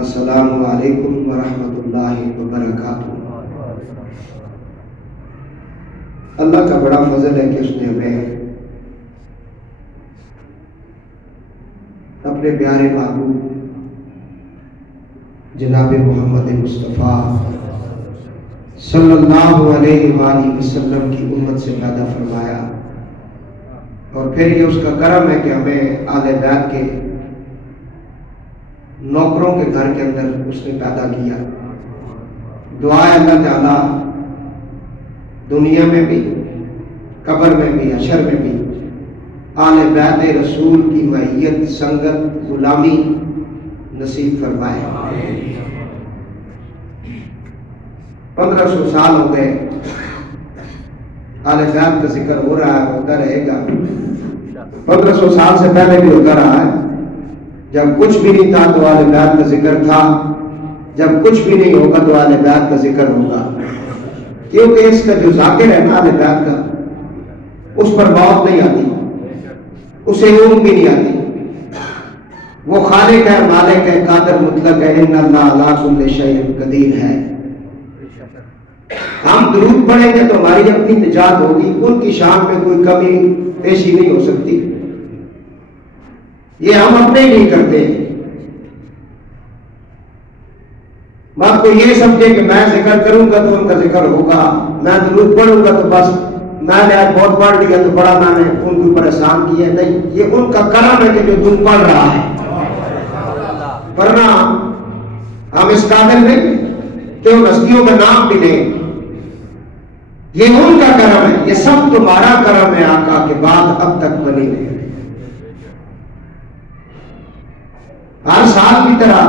السلام علیکم ورحمۃ اللہ وبرکاتہ۔ اللہ کا بڑا فضل ہے کہ اس نے ہمیں اپنے پیارے محبوب جناب محمد مصطفیٰ صلی اللہ علیہ وآلہ وسلم کی امت سے پیدا فرمایا، اور پھر یہ اس کا کرم ہے کہ ہمیں آل بیت کے نوکروں کے گھر کے اندر اس نے پیدا کیا۔ دعا ہے اللہ تعالیٰ دنیا میں بھی، قبر میں بھی، حشر میں بھی آل بیت رسول کی معیت، سنگت، غلامی نصیب فرمائے۔ 1500 سال ہو گئے، آل بیت کا ذکر ہو رہا ہے، ہوتا رہے گا۔ 1500 سال سے پہلے بھی ہوتا رہا ہے۔ جب کچھ بھی نہیں تھا تو آل بیت کا ذکر تھا، جب کچھ بھی نہیں ہوگا تو آل بیت کا ذکر ہوگا، کیونکہ اس کا جو ذاکر ہے نا آل بیت کا، اس پر موت نہیں آتی، اسے اونگ بھی نہیں آتی۔ وہ خالق ہے، مالک ہے، قادر مطلق ہے، ان اللہ علی کل شیء قدیر ہے۔ ہم درود پڑھیں گے تو ہماری اپنی نجات ہوگی، ان کی شان میں کوئی کمی پیشی نہیں ہو سکتی۔ یہ ہم اپنے نہیں کرتے۔ بات کو یہ سمجھے کہ میں ذکر کروں گا تو ان کا ذکر ہوگا، میں درود پڑھوں گا تو بس میں نے آج بہت پڑھ لیا تو بڑا میں نے ان کے اوپر احسان کیا ہے۔ نہیں، یہ ان کا کرم ہے کہ جو دن پڑھ رہا ہے، ورنہ ہم اس قابل نہیں کہ ان ہستیوں کا نام بھی لیں۔ یہ ان کا کرم ہے، یہ سب تمہارا کرم ہے آقا کے بعد اب تک بنی نہیں۔ ہر سال کی طرح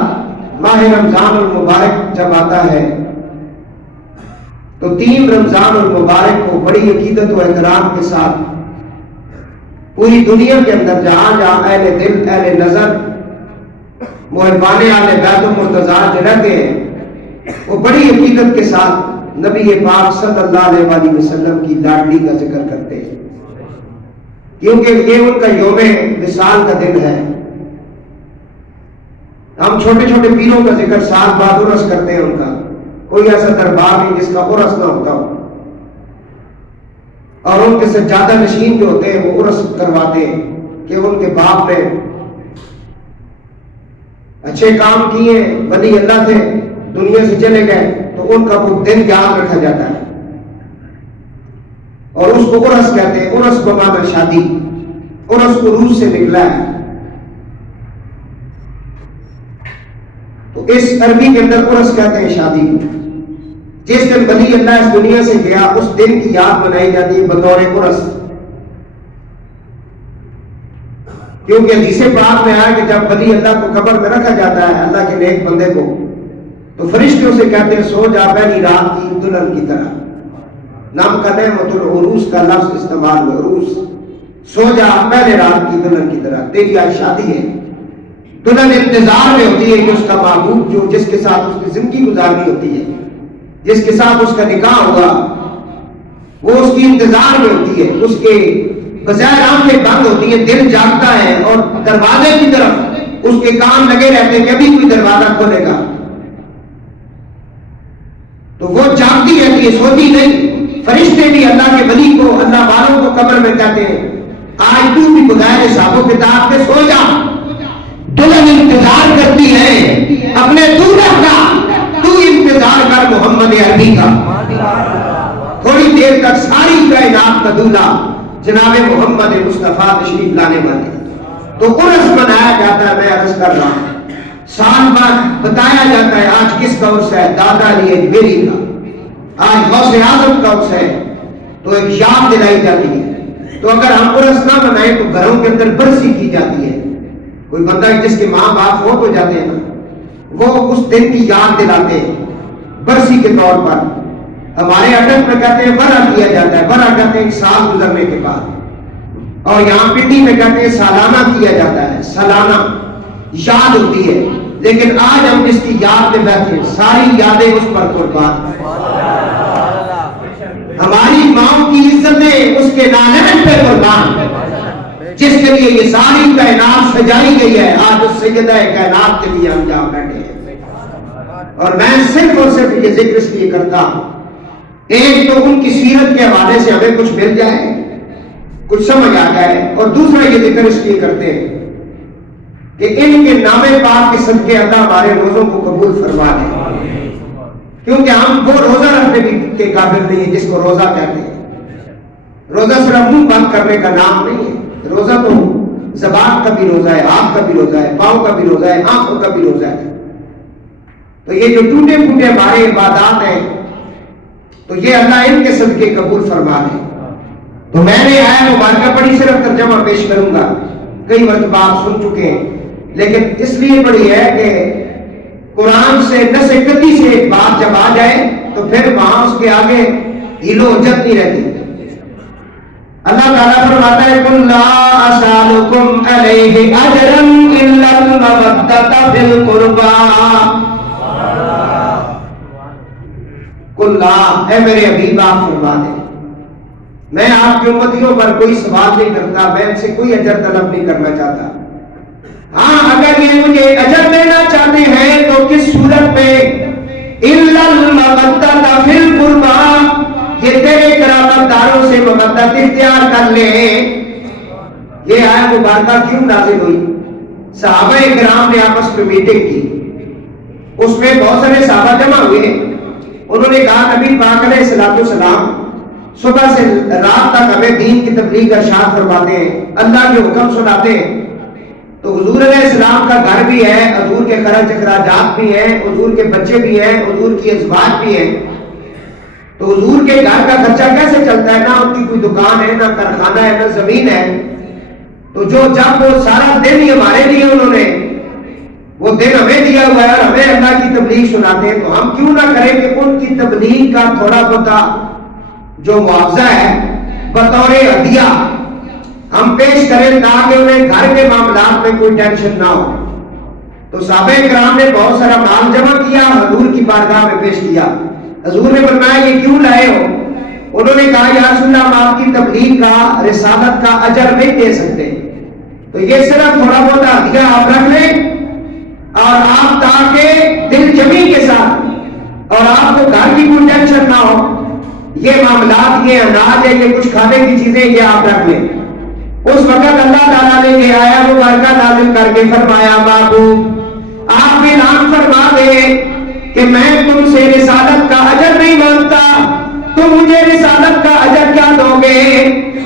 ماہ رمضان المبارک جب آتا ہے تو 3 رمضان المبارک کو بڑی عقیدت و احترام کے ساتھ پوری دنیا کے اندر جہاں جہاں اہل دل، اہل نظر، محبان آل بیت و مرتضیٰ جو رہتے ہیں، وہ بڑی عقیدت کے ساتھ نبی پاک صلی اللہ علیہ وآلہ وسلم کی لاڈلی کا ذکر کرتے ہیں، کیونکہ یہ ان کا یوم وصال کا دن ہے۔ ہم چھوٹے چھوٹے پیروں کا ذکر سال بعد عرس کرتے ہیں، ان کا کوئی ایسا دربار نہیں جس کا عرس نہ ہوتا ہو، اور ان کے سجادہ نشین جو ہوتے ہیں وہ عرس کرواتے ہیں کہ ان کے باپ نے اچھے کام کیے، ولی اللہ تھے، دنیا سے چلے گئے تو ان کا وہ دن یاد رکھا جاتا ہے، اور اس کو عرس کہتے ہیں۔ عرس بمعنی شادی، عرس عروس سے نکلا ہے۔ تو اس عربی کے اندر عرس کہتے ہیں شادی۔ جس دن ولی اللہ اس دنیا سے گیا اس دن کی یاد منائی جاتی ہے بطور عرس، کیونکہ حدیث پاک میں آیا کہ جب ولی اللہ کو قبر میں رکھا جاتا ہے، اللہ کے نیک بندے کو، تو فرشتوں سے کہتے ہیں سو جا پہلی رات کی دلہن کی طرح۔ نام کا نعمت العروس کا لفظ استعمال ہوا، عروس، سو جا پہلے رات کی دلہن کی طرح، تیری آج شادی ہے۔ دلہن انتظار میں ہوتی ہے کہ اس کا محبوب جو جس کے ساتھ اس کی زندگی گزارنی ہوتی ہے، جس کے ساتھ اس کا نکاح ہوگا، وہ اس کی انتظار میں ہوتی ہے، اس کے بظاہر آنکھیں بند ہوتی ہیں، دل جاگتا ہے اور دروازے کی طرف اس کے کان لگے رہتے ہیں کہ ابھی کوئی دروازہ کھولے گا، تو وہ جاگتی رہتی ہے، سوتی نہیں۔ فرشتے بھی اللہ کے ولی کو، اللہ والوں کو قبر میں کہتے ہیں آج تو بھی بغیر حساب و کتاب کے سو جا، دلہن انتظار کرتی ہے اپنے دولہا کا، تو انتظار کر محمد عربی کا۔ تھوڑی دیر تک ساری کائنات کا دولہا جناب محمد مصطفیٰ تشریف لانے والے، تو عرس منایا جاتا ہے۔ میں عرض کر رہا ہوں سال بعد بتایا جاتا ہے آج کس کا عرس ہے، دادا علی اجمیری کا، آج غوث اعظم کا عرس ہے، تو ایک یاد دلائی جاتی ہے۔ تو اگر ہم عرس نہ منائیں تو گھروں کے اندر برسی کی جاتی ہے۔ کوئی بندہ جس کے ماں باپ فوت ہو جاتے ہیں نا، وہ اس دن کی یاد دلاتے ہیں برسی کے طور پر۔ ہمارے اٹک میں کہتے ہیں برا کیا جاتا ہے، برا کہتے ہیں 1 سال گزرنے کے بعد، اور یہاں پنڈی میں کہتے ہیں سالانہ کیا جاتا ہے، سالانہ یاد ہوتی ہے۔ لیکن آج ہم جس کی یاد میں بیٹھے ہیں ساری یادیں اس پر قربان، ہماری ماں کی عزتیں اس کے نانین پہ قربان، جس کے لیے یہ ساری کائنات سجائی گئی ہے، آج اس سیدہ کائنات کے لیے ہم جہاں بیٹھے ہیں۔ اور میں صرف اور صرف یہ ذکر اس لیے کرتا ہوں، ایک تو ان کی سیرت کے حوالے سے ہمیں کچھ مل جائے، کچھ سمجھ آ جائے، اور دوسرا یہ ذکر اس لیے کرتے ہیں کہ ان کے نام پاک کے صدقے اللہ ہمارے روزوں کو قبول فرما دے، کیونکہ ہم وہ روزہ رکھنے کے قابل نہیں ہیں جس کو روزہ کہتے ہیں۔ روزہ صرف منہ بند کرنے کا نام نہیں ہے، روزہ تو زبان کا بھی روزہ ہے، ہاتھ کا بھی روزہ ہے، پاؤں کا بھی روزہ ہے، آنکھوں کا بھی روزہ ہے۔ تو یہ جو ٹوٹے پھوٹے ہمارے عبادات ہیں تو یہ اللہ ان کے صدقے قبول فرما دے۔ تو میں نے آیا مبارکہ پڑھی، صرف ترجمہ پیش کروں گا، کئی مرتبہ آپ سن چکے ہیں، لیکن اس لیے پڑھی ہے کہ قرآن سے نس قطعی سے ایک بات جب آ جائے تو پھر وہاں اس کے آگے ہیلو حجت نہیں رہتی۔ اللہ تعالیٰ فرماتا ہے قُلْ لَا أَسْأَلُكُمْ عَلَيْهِ أَجْرًا إِلَّا الْمَوَدَّةَ فِي الْقُرْبَىٰ۔ قُلْ لَا، اے میرے حبیب آپ فرما دیں، میں آپ کی امتیوں پر کوئی سوال نہیں کرتا، میں ان سے کوئی اجر طلب نہیں کرنا چاہتا۔ ہاں اگر یہ مجھے اجر دینا چاہتے ہیں تو کس صورت میں؟ إِلَّا الْمَوَدَّةَ فِي الْقُرْبَىٰ، یہ تیرے قرابت داروں سے مودت اختیار کر لیں۔ یہ آیت مبارکہ کیوں نازل ہوئی؟ صحابہ کرام نے آپس میں میٹنگ کی، اس میں بہت سارے صحابہ جمع ہوئے، انہوں نے کہا نبی پاک علیہ السلام صبح سے رات تک ہمیں دین کی تبلیغ کا ارشاد فرماتے ہیں، اللہ کے حکم سناتے ہیں، تو حضور علیہ السلام کا گھر بھی ہے، حضور کے خرچ اخراجات بھی ہیں، حضور کے بچے بھی ہیں، حضور کی ازواج بھی ہیں، تو حضور کے گھر کا خرچہ کیسے چلتا ہے؟ نہ ان کی کوئی دکان ہے، نہ کارخانہ ہے، نہ زمین ہے۔ تو جب وہ سارا دن ہی ہمارے لیے انہوں نے وہ دن ہمیں دیا ہوا ہے اور ہمیں اللہ کی تبلیغ سناتے ہیں، تو ہم کیوں نہ کریں کہ ان کی تبلیغ کا تھوڑا بہت جو معاوضہ ہے بطور ہدیہ ہم پیش کریں تاکہ انہیں گھر کے معاملات میں کوئی ٹینشن نہ ہو۔ تو صحابہ کرام نے بہت سارا مال جمع کیا، حضور کی بارگاہ میں پیش کیا۔ حضور نے فرمایا یہ کیوں لائے ہو؟ انہوں نے کہا یا رسول اللہ، ہم آپ کی تبلیغ کا، رسالت کا اجر نہیں دے سکتے، تو یہ صرف تھوڑا بہت ہدیہ آپ رکھ لیں، اور آپ تاکہ دل جمی کے ساتھ اور آپ کو گھر کی کوئی ٹینشن نہ ہو، یہ معاملات، یہ اناج ہے، یہ کچھ کھانے کی چیزیں، یہ آپ رکھ لیں۔ اس وقت اللہ تعالیٰ نے یہ آیا مبارکہ نازل کر کے فرمایا بابو آپ اعلان فرما دے کہ میں تم سے رسالت کا اجر نہیں مانگتا، تم مجھے رسالت کا اجر کیا دو گے؟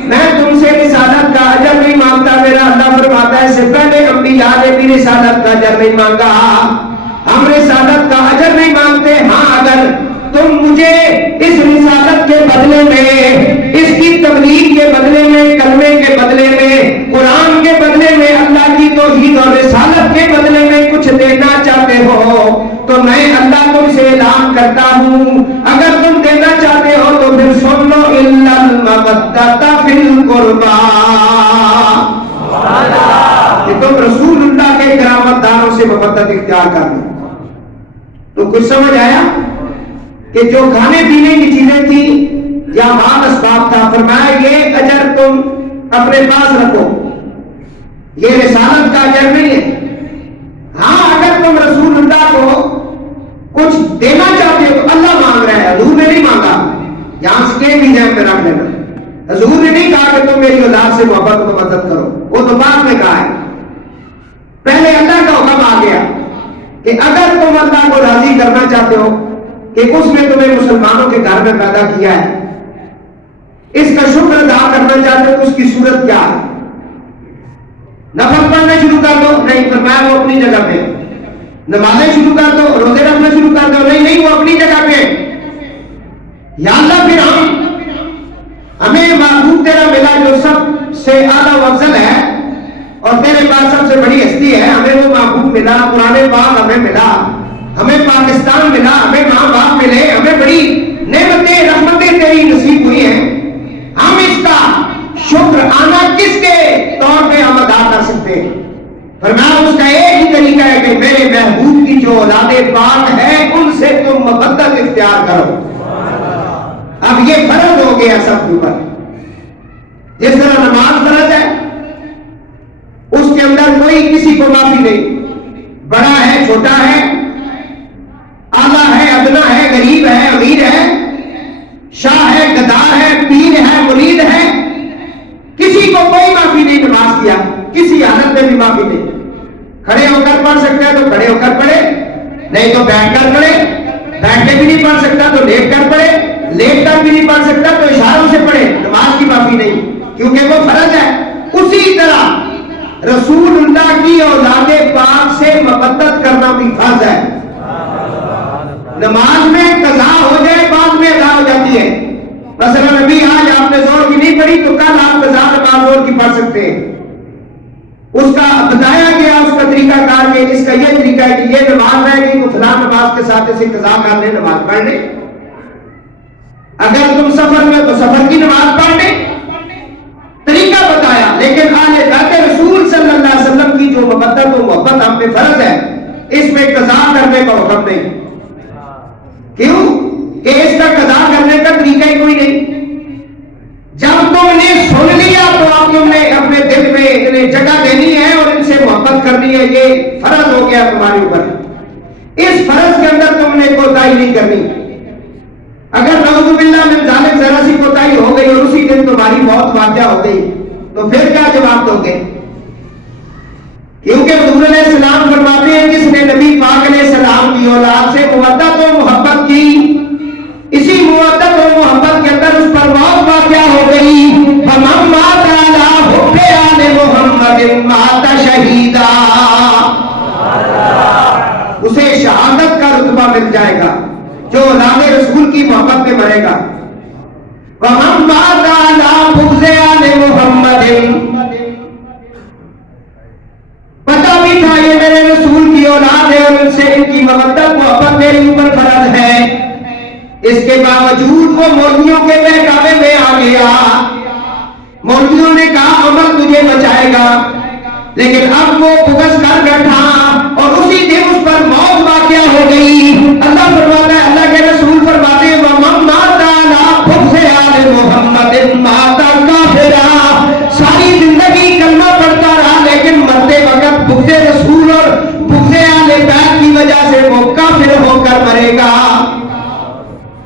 میں تم سے رسالت کا اجر نہیں مانگتا، میرا اللہ فرماتا ہے اس سے پہلے انبیاء نے بھی رسالت کا اجر نہیں مانگا، ہم رسالت کا اجر نہیں مانگتے۔ ہاں اگر تم مجھے اس رسالت کے بدلے میں، اس کی تبلیغ کے بدلے میں، کلمے کے بدلے میں، قرآن کے بدلے میں، اللہ کی توحید اور رسالت کے بدلے میں کچھ دینا چاہتے ہو تو میں اللہ تم سے اعلان کرتا ہوں، اگر تم دینا چاہتے ہو تو پھر سن لو إِلَّا الْمَوَدَّةَ فِي الْقُرْبَىٰ، کہ تم رسول اللہ کے کرامت داروں سے مودت اختیار کر لو۔ تو کچھ سمجھ آیا کہ جو کھانے پینے کی چیزیں تھیں یا مال اسباب تھا، فرمایا یہ اجر تم اپنے پاس رکھو، یہ رسالت کا اجر نہیں ہے۔ ہاں اگر تم رسول اللہ کو کچھ دینا چاہتے ہو تو اللہ مانگ رہا ہے، حضور نے نہیں مانگا، یہاں سے بھی جائے میں رکھ لینا، حضور نے نہیں کہا کہ تم میری اولاد سے محبت کو مدد کرو، وہ تو بعد میں کہا ہے، پہلے اللہ کا حکم آ گیا کہ اگر تم اللہ کو راضی کرنا چاہتے ہو کہ اس نے تمہیں مسلمانوں کے گھر میں پیدا کیا ہے، اس کا شکر ادا کرنا چاہتے ہو تو اس کی صورت کیا ہے؟ نفل پڑھنا شروع کر دو؟ نہیں، فرمایا وہ اپنی جگہ پہ۔ نمازیں شروع کر دو، روزے رکھنا شروع کر دو؟ نہیں، وہ اپنی جگہ پہ۔ یا اللہ پھر ہمیں معبود تیرا ملا جو سب سے اعلیٰ و افضل ہے اور تیرے پاس سب سے بڑی ہستی ہے، ہمیں وہ معبود ملا، قرآن پاک ہمیں ملا، ہمیں پاکستان ملا، ہمیں ماں باپ ملے، ہمیں بڑی نعمتیں رحمتیں تیری نصیب ہوئی ہیں، ہم اس کا شکر آنا کس کے طور پہ ہم ادا کر سکتے ہیں؟ فرمایا اس کا ایک ہی طریقہ ہے کہ میرے محبوب کی جو اولاد پاک ہے ان سے تم مودت اختیار کرو۔ اب یہ فرض ہو گیا سب کے اوپر، جس طرح نماز فرض ہے اس کے اندر کوئی کسی کو معافی نہیں، بڑا ہے چھوٹا ہے، کسی حالت میں بھی معافی نہیں. کھڑے ہو کر پڑھ سکتا ہے تو کھڑے ہو کر پڑھے, نہیں تو بیٹھ کر پڑھے, بیٹھ کے بھی نہیں پڑھ سکتا تو لیٹ کر پڑھے, لیٹ کر بھی نہیں پڑھ سکتا تو اشاروں سے پڑھے, نماز کی معافی نہیں, کیونکہ وہ فرض ہے. اسی طرح رسول اللہ کی اولاد پاک سے محبت کرنا بھی فرض ہے. نماز میں قضا ہو جائے بعد میں ادا ہو جاتی ہے. مثلا نبی آج آپ نے زور کی نہیں پڑھی تو کل آپ قضا نماز زور کی پڑھ سکتے ہیں. اس کا بتایا گیا اس کا طریقہ کار کے اس کا یہ طریقہ ہے کہ یہ نماز رہ گئی تو فلاں نماز کے ساتھ اسے قضا کر لیں, نماز پڑھ لیں. اگر تم سفر میں تو سفر کی نماز پڑھ لیں, طریقہ بتایا. لیکن آل بیت رسول صلی اللہ علیہ وسلم کی جو محبت و محبت ہم پہ فرض ہے, اس میں قضا کرنے کا حکم نہیں. کیوں کہ اس کا قضا کرنے کا طریقہ ہی کوئی نہیں. جب تم نے سن لیا تو اب تم نے اپنے دل میں انہیں جگہ دینی ہے اور ان سے محبت کرنی ہے. یہ فرض ہو گیا تمہارے اوپر. اس فرض کے اندر تم نے کوتاہی نہیں کرنی. اگر نعوذ باللہ من ذالک ذرا سی کوتاہی ہو گئی اور اسی دن تمہاری موت واقع ہو گئی تو پھر کیا جواب دو گے؟ کیونکہ حضور علیہ السلام فرماتے ہیں جس نے نبی پاک علیہ السلام کی اولاد سے مودت و محبت کی, اسی مودت و محبت کے اندر اس پر موت واقع ہو گئی. فَمَن مَاتَ عَلَىٰ حُبِّ آلِ مُحَمَّدٍ مَاتَ شَهِيدًا, اسے شہادت کا رتبہ مل جائے گا جو اولاد رسول کی محبت میں مرے گا. وَمَن مَاتَ عَلَىٰ بُغْضِ آلِ مُحَمَّدٍ, پتہ بھی تھا یہ میرے رسول کی اولاد ہے اور ان سے ان کی محبت محبت میرے اوپر فرض ہے, اس کے باوجود وہ مولویوں کے بہکاوے میں آ گیا. مولویوں نے کہا عمل تجھے بچائے گا, لیکن اب وہ بغض کر بیٹھا اور اسی دن اس پر موت واقع ہو گئی. اللہ فرماتا ہے, اللہ کے رسول فرماتے ہیں وَمَن مَاتَ عَلَىٰ بُغْضِ آلِ مُحَمَّدٍ مَاتَ کَافِرًا, ساری زندگی کلمہ پڑھتا رہا لیکن مرتے وقت بغض رسول اور بغض آل بیت کی وجہ سے وہ کافر ہو کر مرے گا,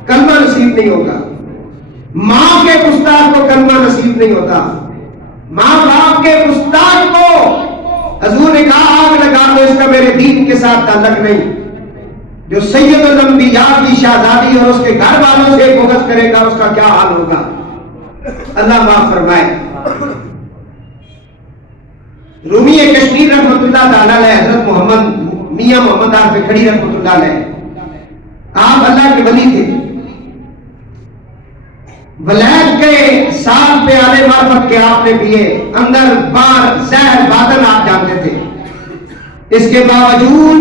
کلمہ نصیب نہیں ہوگا. ماں کے گستاخ کو کلمہ نصیب نہیں ہوتا. ماں باپ کے گستاخ کو حضور نے کہا آگ لگا دو, اس کا میرے دین کے ساتھ تعلق نہیں. جو سید الانبیاء کی شہزادی اور اس کے گھر والوں سے بغض کرے گا اس کا کیا حال ہوگا, اللہ معاف فرمائے. رومی کشمیر رحمۃ اللہ تعالی علیہ حضرت محمد میاں محمد عارف کھڑی رحمۃ اللہ علیہ, آپ اللہ کے ولی تھے. ولایت کے 7 پیالے معرفت کے آپ نے پیے, اندر باہر زہر باطن آپ جانتے تھے. اس کے باوجود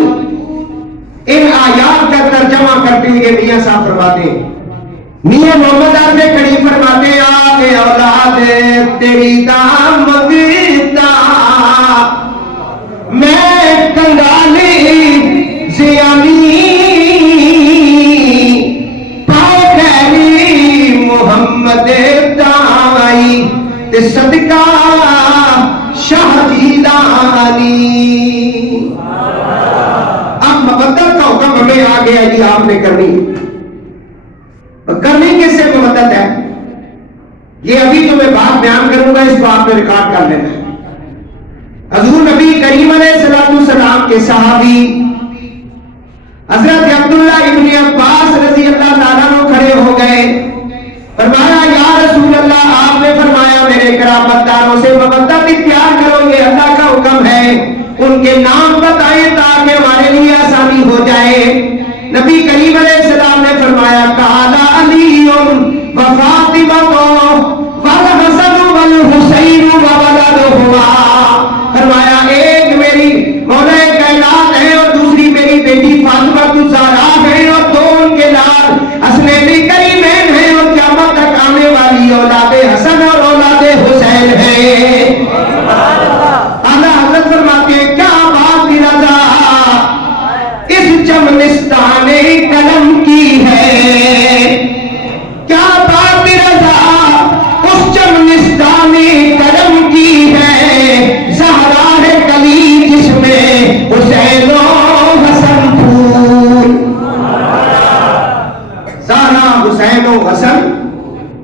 ان آیات کا ترجمہ کرتے ہوئے میاں صاحب فرماتے ہیں, میاں محمد عارف کھڑی فرماتے ہیں آگے اولاد تیری دامغتا میں کنگالی زیانی پاؤ گہری محمد دائی صدقہ شاہ جیلانی. اب مبدت کا حکم ہمیں آ گیا جی آپ نے کرنی. کرنی کس سے مبدت ہے یہ ابھی تو میں بات بیان کروں گا, اس کو آپ نے ریکارڈ کر لینا ہے. حضور نبی کریم علیہ السلام کے صحابی حضرت عبداللہ ابن عباس رضی اللہ تعالیٰ عنہ کھڑے ہو گئے. فرمایا یا رسول اللہ, آپ نے فرمایا میرے قرابت داروں سے مودت اختیار کرو, یہ اللہ کا حکم ہے, ان کے نام بتائیں تاکہ ہمارے لیے آسانی ہو جائے. نبی کریم علیہ السلام نے فرمایا قال علی و فاطمہ والحسن والحسین وولدہما, فرمایا ایک میری مولا کائنات ہے اور دوسری میری بیٹی فاطمہ الزہرا ہے اور دو ان کے لال حسنین کریمین ہیں اور قیامت تک آنے والی اولاد حسن اور اولاد حسین ہے. اعلیٰ حضرت فرماتے ہیں کیا بات کی رضا اس چمنستان قلم کی ہے, کیا بات کی رضا اس چمنستان قلم کی ہے, زہرا ہے کلی جس میں حسین و حسن پھول, زہرا حسین و حسن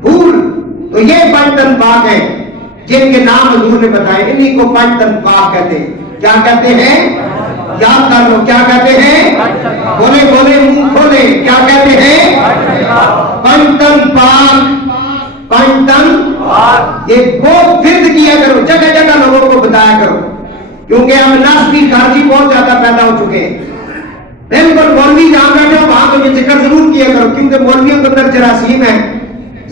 پھول. تو یہ برتن پاک ہیں جن کے نام حضور نے بتائے، انہیں کو پنج تن پاک کہتے ہیں۔ کیا کہتے ہیں؟ یاد کر لو، کیا کہتے ہیں؟ بولے بولے منہ کھولے، کیا کہتے ہیں؟ پنج تن پاک، پنج تن پاک۔ یہ بہت ورد کیا کرو، جگہ جگہ لوگوں کو بتایا کرو، کیونکہ اب ناستی خارجی بہت زیادہ پیدا ہو چکے ہیں۔ بالکل مولوی جہاں بیٹھے ہو وہاں تو یہ ذکر ضرور کیا کرو، کیونکہ مولویوں کے اندر جراثیم ہے،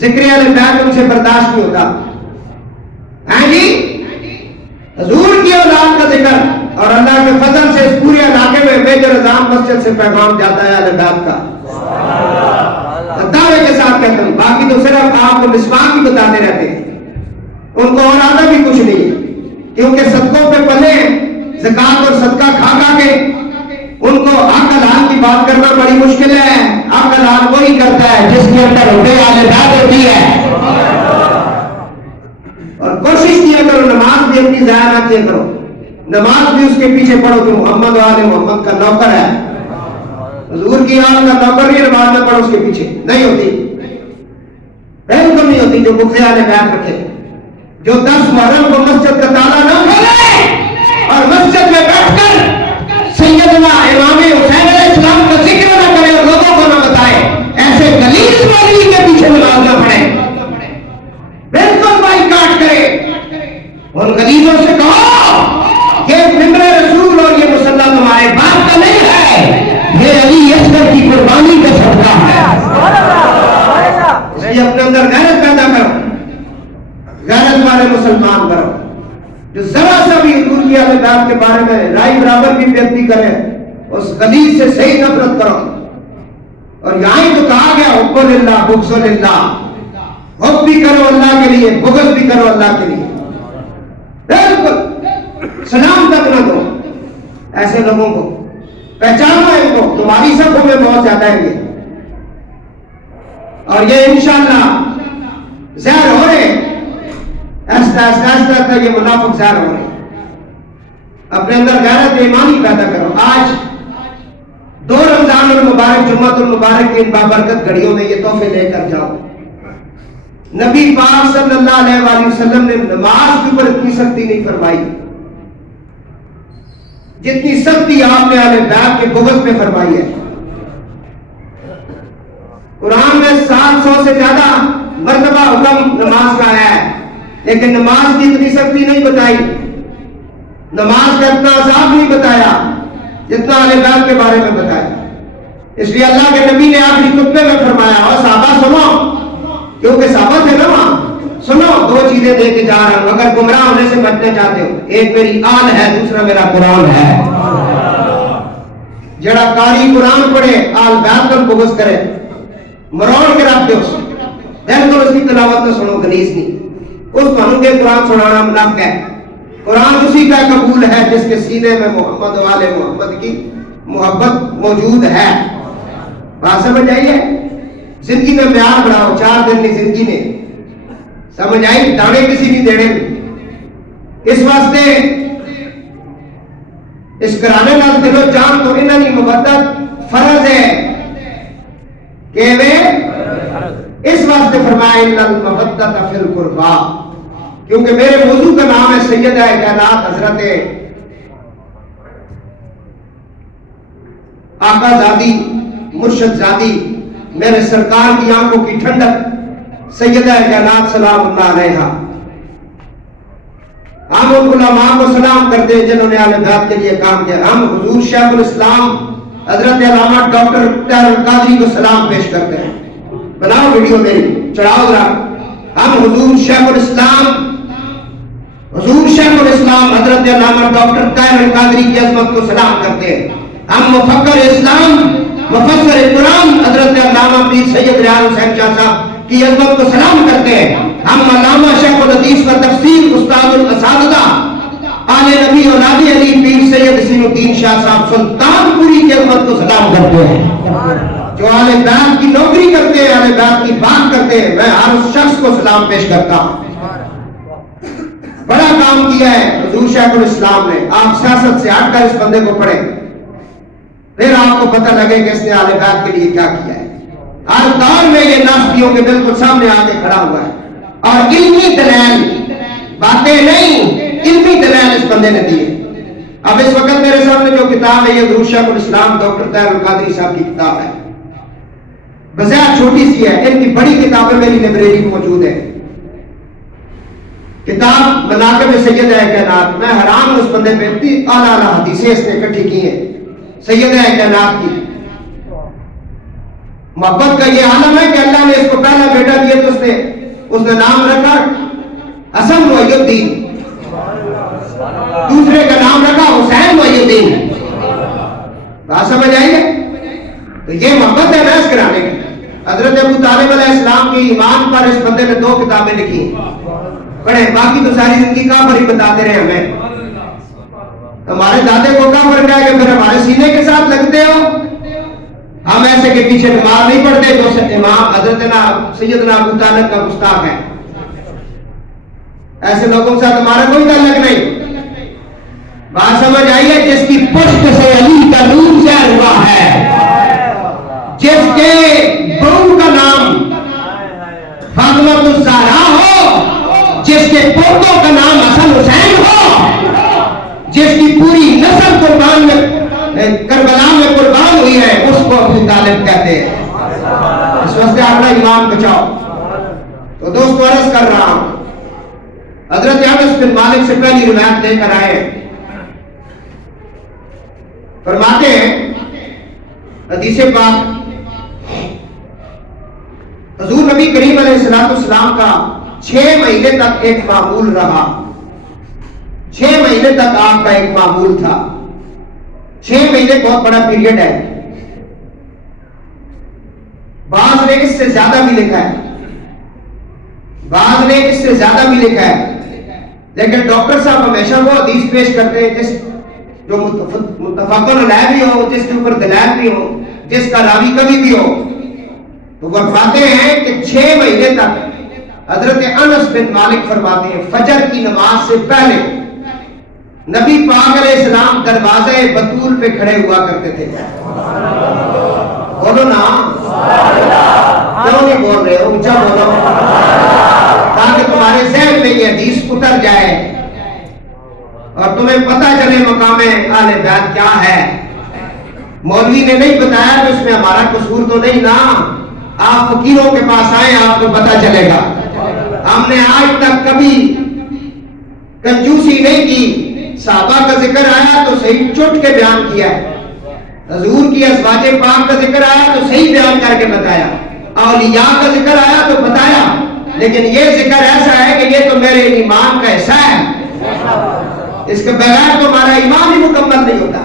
ذکر اہل بیت ان سے برداشت نہیں ہوتا۔ ہاں جی، حضور کی اولاد کا ذکر، اور اللہ کے فضل سے اس پورے علاقے میں میجر اذان مسجد سے پیغام جاتا ہے اہل بیت کا، دعوے کے ساتھ کہتا ہوں۔ باقی تو صرف آپ کو مسواک ہی بتاتے رہتے ہیں، ان کو اور آتا بھی کچھ نہیں ہے، کیونکہ صدقوں پہ پلے زکات اور صدقہ کھا کھا کے ان کو حق حلال کی بات کرنا بڑی مشکل ہے۔ حق حلال وہی کرتا ہے جس کے اندر روپے والے بات ہوتی ہے۔ اور کوشش کیا کرو نماز بھی اپنی ضائع نہ کیا کرو، نماز بھی اس کے پیچھے پڑھو جو محمد والے محمد کا نوکر ہے، حضور کی آل کا نوکر ہی نماز نہ پڑھو اس کے پیچھے، نہیں ہوتی، بالکل نہیں ہوتی۔ جو بغض والے بیان رکھے، جو 10 محرم کو مسجد کا تالا نہ کھولے اور مسجد میں بیٹھ کر سیدنا امام حسین علیہ السلام کا ذکر نہ کرے اور لوگوں کو نہ بتائے، ایسے غلیظ مولوی کے پیچھے نماز نہ پڑھے، بالکل بائیکاٹ کرے۔ ان غلیظوں سے کہو یہ ممبر رسول اور یہ مصلی تمہارے باپ کا نہیں ہے، یہ علی اصغر کی قربانی کا صدقہ ہے۔ اس لیے اپنے اندر غیرت پیدا کرو، غیرت والے مسلمان کرو، جو ذرا سا بھی حضور کی اہل بیت کے بارے میں رائے برابر بھی بےعزتی کرے اس غلیظ سے صحیح نفرت کرو۔ اور یہاں ہی تو کہا گیا حب للہ بغض للہ، حب بھی کرو اللہ کے لیے، بغض بھی کرو اللہ کے لیے، بالکل سلام تک نہ دو ایسے لوگوں کو، پہچانو ان کو، تمہاری صفوں میں بہت زیادہ ہے یہ، اور یہ انشاءاللہ ظاہر ہو رہے ایسا ایسا یہ منافق ظاہر ہو رہے۔ اپنے اندر غیرت ایمانی پیدا کرو۔ آج 2 رمضان المبارک جمعۃ المبارک کی بابرکت گھڑیوں میں یہ تحفے لے کر جاؤ۔ نبی پاک صلی اللہ علیہ وآلہ وسلم نے نماز کے اوپر اتنی سختی نہیں فرمائی جتنی سختی آپ نے اہل بیت کے بغض میں فرمائی ہے۔ قرآن میں 700 سے زیادہ مرتبہ حکم نماز کا ہے، لیکن نماز کی اتنی سختی نہیں بتائی، نماز کا اتنا عذاب نہیں بتایا جتنا اہل بیت کے بارے میں بتایا۔ اس لیے اللہ کے نبی نے آخری خطبے میں فرمایا، اور صحابہ سنو، کیونکہ صحابہ تھے نا وہاں، سنو 2 چیزیں دے کے جا رہا ہوں اگر گمراہ ہونے سے بچنا چاہتے ہو، ایک میری آل ہے، دوسرا میرا قرآن ہے۔ جڑا قاری قرآن پڑھے آل بیت پر بغض کرے، مروڑ کے رکھ دے اس بالکل اس کی تلاوت نہ سنو، غلیظ نہیں، اس بھنو کے قرآن سنانا منافق ہے۔ قرآن اسی کا قبول ہے جس کے سینے میں محمد و آل محمد کی محبت موجود ہے۔ بات سمجھ آئیے؟ زندگی میں معیار بڑھاؤ، 4 دن کی زندگی میں سمجھ آئی، دانے کسی نہیں دینے۔ اس واسطے اس گھرانے نال دل و جان تو انہاں دی محبت فرض ہے کہ وہ اس واسطے فرمایا ان المودۃ فی القربا، کیونکہ میرے موضوع کا نام ہے سیدہ کائنات حضرت آقا زادی مرشد زادی میرے سرکار کی آنکھوں کی ٹھنڈک سیدہ کائنات سلام اللہ علیہا۔ ہم ان علماء کو سلام کرتے ہیں جنہوں نے اہل بیت کے لیے کام کیا۔ ہم حضور شیخ الاسلام حضرت علامہ ڈاکٹر طاہر القادری کو سلام پیش کرتے ہیں۔ بناؤ ویڈیو میری، چڑھاؤ ذرا۔ ہم حضور شیخ الاسلام حضرت علامہ ڈاکٹر طاہر القادری کی عظمت کو سلام کرتے ہیں۔ ہم مفکر اسلام مفسر قرآن حضرت علامہ پیر سید ریاض حسین شاہ صاحب کی عظمت کو سلام کرتے ہیں۔ ہم علامہ شیخ الحدیث و تفسیر استاد الاساتذہ آل نبی اولاد علی پیر سید حسین الدین شاہ صاحب سلطان پوری کی عظمت کو سلام کرتے ہیں، جو اہل بیت کی نوکری کرتے ہیں، اہل بیت کی بات کرتے ہیں۔ میں ہر اس شخص کو سلام پیش کرتا ہوں۔ بڑا کام کیا ہے حضور شیخ الاسلام نے۔ آپ سیاست سے ہٹ کر اس بندے کو پڑھیں، پھر آپ کو پتہ لگے کہ اس نے اہل بیت کے لیے کیا کیا ہے۔ ہر دور میں یہ ناسبیوں کے بالکل سامنے آ کے کھڑا ہوا ہے، اور علمی دلائل باتیں نہیں، علمی دلائل اس بندے نے دیے. اب اس وقت میرے سامنے جو کتاب ہے یہ حضور شیخ الاسلام ڈاکٹر طاہر القادری صاحب کی کتاب ہے. بظاہر چھوٹی سی ہے، ان کی بڑی کتابیں میری لائبریری میں موجود ہے. کتاب مناقب سیدہ کائنات، میں حیران ہوں اس بندے پہ، اتنی اعلیٰ اعلیٰ حدیثیں اس نے اکٹھی کی ہیں سیدہ کائنات کی. محبت کا یہ عالم ہے کہ اللہ نے اس کو پہلا بیٹا دیا تو اس نے نام رکھا حسن محی الدین، دوسرے کا نام رکھا حسین محی الدین. بات سمجھ آئی ہے؟ تو یہ محبت ہے نا اس کرانے کی. حضرت ابو طالب علیہ السلام کی ایمان پر اس بندے نے 2 کتابیں لکھی ہیں، پڑھیں. باقی تو ساری زندگی کہاں پر ہی بتاتے رہے ہمیں. ہمارے دادے کو کہاں پر کہا کہ پھر ہمارے سینے کے ساتھ لگتے ہو، ہم ایسے کے پیچھے نماز نہیں پڑھتے جو امام حضرت سیدنا ابو طالب کا گستاخ ہے. ایسے لوگوں کے ساتھ ہمارا کوئی تعلق نہیں. بات سمجھ آئیے؟ جس کی پشت سے علی کا نور ظاہر ہوا ہے، جس کے بہو کا نام فاطمہ الزہرا ہو، جس کے پوتوں کا نام حسن حسین ہو، جس کی پوری نسل قربان میں کربلا میں قربان ہوئی ہے، اس کو ابو طالب کہتے ہیں. اس واسطے اپنا ایمان بچاؤ. تو دوستو عرض کر رہا ہوں، حضرت انس بن مالک سے پہلی روایت لے کر آئے. فرماتے ہیں حدیث پاک، حضور نبی کریم علیہ السلام کا 6 مہینے تک ایک معمول رہا. 6 مہینے تک آپ کا ایک معمول تھا. 6 مہینے بہت بڑا پیریڈ ہے. بعض نے اس سے زیادہ بھی لکھا ہے، بعض نے اس سے زیادہ بھی لکھا ہے، لیکن ڈاکٹر صاحب ہمیشہ وہ حدیث پیش کرتے ہیں جس جو متفق علیہ بھی ہو، جس کے اوپر دلائل بھی ہو، جس کا راوی کبھی بھی ہو. تو وہ فرماتے ہیں کہ 6 مہینے تک حضرت انس بن مالک فرماتے ہیں فجر کی نماز سے پہلے نبی پاک علیہ السلام دروازے بطول پہ کھڑے ہوا کرتے تھے. بولو نا، کیوں نہیں بول رہے ہو؟ اونچا بولو تاکہ تمہارے ذہن میں یہ حدیث اتر جائے اور تمہیں پتہ چلے مقام اہل بیت کیا ہے. مولوی نے نہیں بتایا تو اس میں ہمارا قصور تو نہیں نا. آپ فقیروں کے پاس آئیں، آپ کو پتہ چلے گا. ہم نے آج تک کبھی کنجوسی نہیں کی. صحابہ کا ذکر آیا تو صحیح چٹ کے بیان کیا ہے، حضور کی ازواج پاک کا ذکر آیا تو صحیح بیان کر کے بتایا، اولیاء کا ذکر آیا تو بتایا. لیکن یہ ذکر ایسا ہے کہ یہ تو میرے ایمان کا حصہ ہے، اس کے بغیر تو ہمارا ایمان ہی مکمل نہیں ہوتا.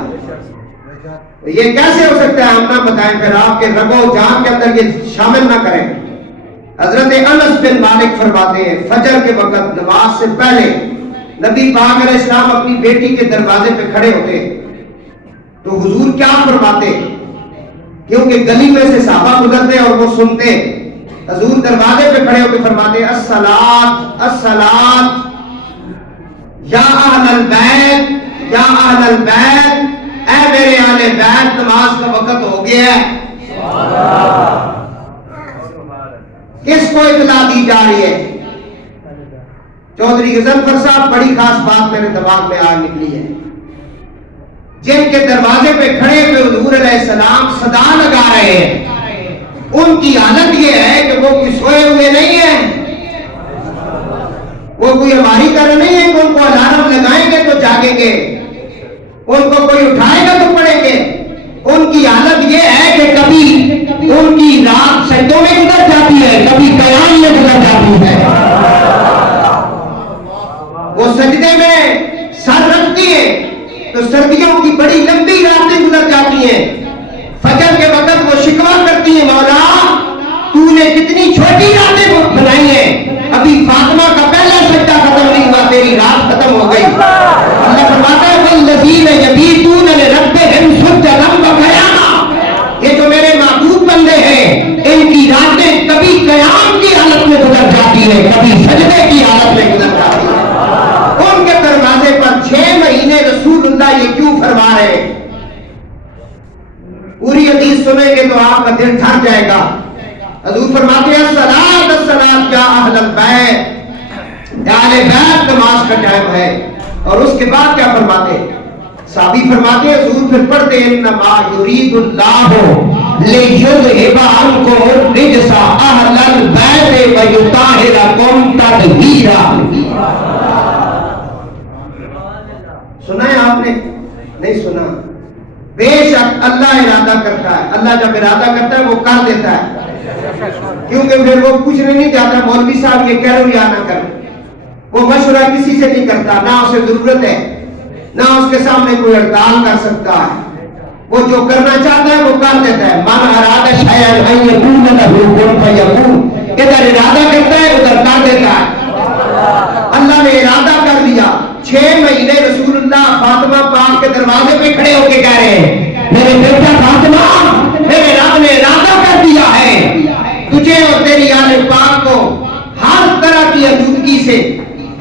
یہ کیسے ہو سکتا ہے؟ ہم نہ بتائیں، پھر آپ کے رگو جان کے اندر یہ شامل نہ کریں. حضرت انس بن مالک فرماتے ہیں فجر کے وقت نماز سے پہلے نبی پاک علیہ السلام اپنی بیٹی کے دروازے پہ کھڑے ہوتے تو حضور کیا فرماتے، کیونکہ گلی میں سے صحابہ گزرتے اور وہ سنتے. حضور دروازے پہ کھڑے ہو کے فرماتے الصلاۃ الصلاۃ یا اہل البیت یا اہل البیت، اے میرے اہل بیت نماز کا وقت ہو گیا ہے. کس کو اطلاع دی جا رہی ہے؟ چودھری غضنفر صاحب بڑی خاص بات میرے دماغ میں آ نکلی ہے. جن کے دروازے پہ کھڑے ہوئے حضور علیہ السلام صدا لگا رہے ہیں، ان کی حالت یہ ہے کہ وہ کوئی سوئے ہوئے نہیں ہیں، وہ کوئی ہماری طرح نہیں ہے کہ ان کو الارم لگائیں گے تو جاگیں گے، ان کو کوئی اٹھائے گا تو پڑیں گے. ان کی حالت یہ ہے کہ کبھی ان کی رات سجدوں میں گزر جاتی ہے، کبھی قیام میں گزر جاتی ہے. وہ سجدے میں سر رکھتی ہیں تو سردیوں کی بڑی لمبی راتیں گزر جاتی ہیں. فجر کے وقت وہ شکوہ کرتی ہیں مولا تو نے کتنی چھوٹی راتیں بنائی ہیں، ابھی فاطمہ کا پہلا سجدہ ختم نہیں ہوا تیری رات ختم ہو گئی. اللہ فرماتا ہے والذین یبیتون لربہم سجدا وقیاما، یہ جو میرے معبود بندے ہیں ان کی راتیں کبھی قیام کی حالت میں گزر جاتی ہے، کبھی سجدے کی حالت میں گزر جاتی ہے. ان کے دروازے پر 6 مہینے رسول اللہ یہ کیوں فرما رہے ہیں؟ پوری حدیث سنیں گے تو آپ کا دل تھک جائے گا. حضور فرماتے ہیں الصلاۃ الصلاۃ یا اہل البیت، اہل بیت نماز کا ٹائم ہے. اور اس کے بعد کیا فرماتے ہیں؟ صحابی فرماتے ہیں حضور پھر پڑھتے ہیں انما یرید اللہ لیذھب عنکم الرجس اہل البیت ویطہرکم تطہیرا۔ سنا ہے آپ نے؟ نہیں سنا؟ بے شک اللہ ارادہ کرتا ہے، اللہ جب ارادہ کرتا ہے وہ کر دیتا ہے، کیونکہ پھر وہ پوچھنے نہیں جاتا مولوی صاحب یہ کرو یا نہ کرو، وہ مشورہ کسی سے نہیں کرتا، نہ اسے ضرورت ہے، نہ اس کے سامنے کوئی ہڑتال کر سکتا ہے، وہ جو کرنا چاہتا ہے وہ کر دیتا ہے۔ من اراد شیئا ان یکون لہ کن فیکون، ادھر ارادہ کرتا ہے ادھر کر دیتا ہے۔ اللہ نے ارادہ کر دیا، 6 مہینے رسول اللہ فاطمہ پاک کے دروازے پہ کھڑے ہو کے کہہ رہے ہیں میرے بیٹا فاطمہ میرے رب نے ارادہ کر دیا ہے تجھے اور تیری آل پاک کو ہر طرح کی آلودگی سے،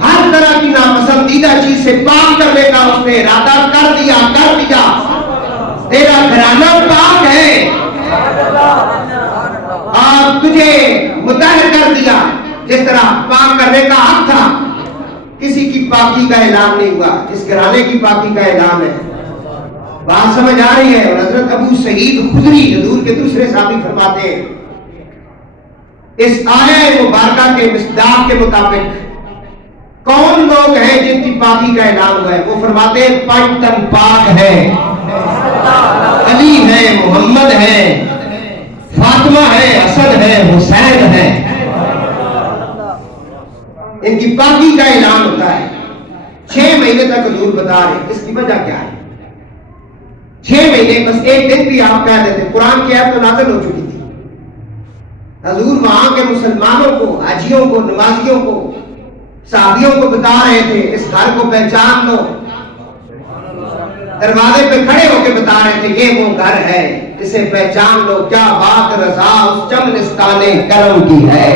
ہر طرح کی ناپسندیدہ چیز سے پاک کرنے کا اس نے ارادہ کر دیا، کر دیا۔ تیرا گھرانہ پاک ہے اور تجھے مطہر کر دیا جس طرح پاک کرنے کا حق تھا۔ کسی کی پاکی کا اعلان نہیں ہوا، اس گھرانے کی پاکی کا اعلان ہے۔ بات سمجھ آ رہی ہے؟ اور حضرت ابو سعید خدری حضور کے دوسرے صحابی فرماتے ہیں اس آیہ مبارکہ کے مصداق کے مطابق کون لوگ ہیں جن کی پاکی کا اعلان ہوا ہے؟ وہ فرماتے ہیں 5 تن پاک ہے، علی ہے، محمد ہے، فاطمہ ہے، اسد ہے، حسین ہے، ان کی پاکی کا اعلان ہوتا ہے۔ 6 مہینے تک حضور بتا رہے ہیں، اس کی وجہ کیا ہے؟ 6 مہینے، بس ایک دن بھی آپ کہہ دیتے قرآن کی آیت تو نازل ہو چکی تھی، حضور وہاں کے مسلمانوں کو، حاجیوں کو، نمازیوں کو، صحابیوں کو بتا رہے تھے اس گھر کو پہچان لو، دروازے پہ کھڑے ہو کے بتا رہے تھے یہ وہ گھر ہے، اسے پہچان لو، کیا بات رضا اس چمنستان کرم کی ہے۔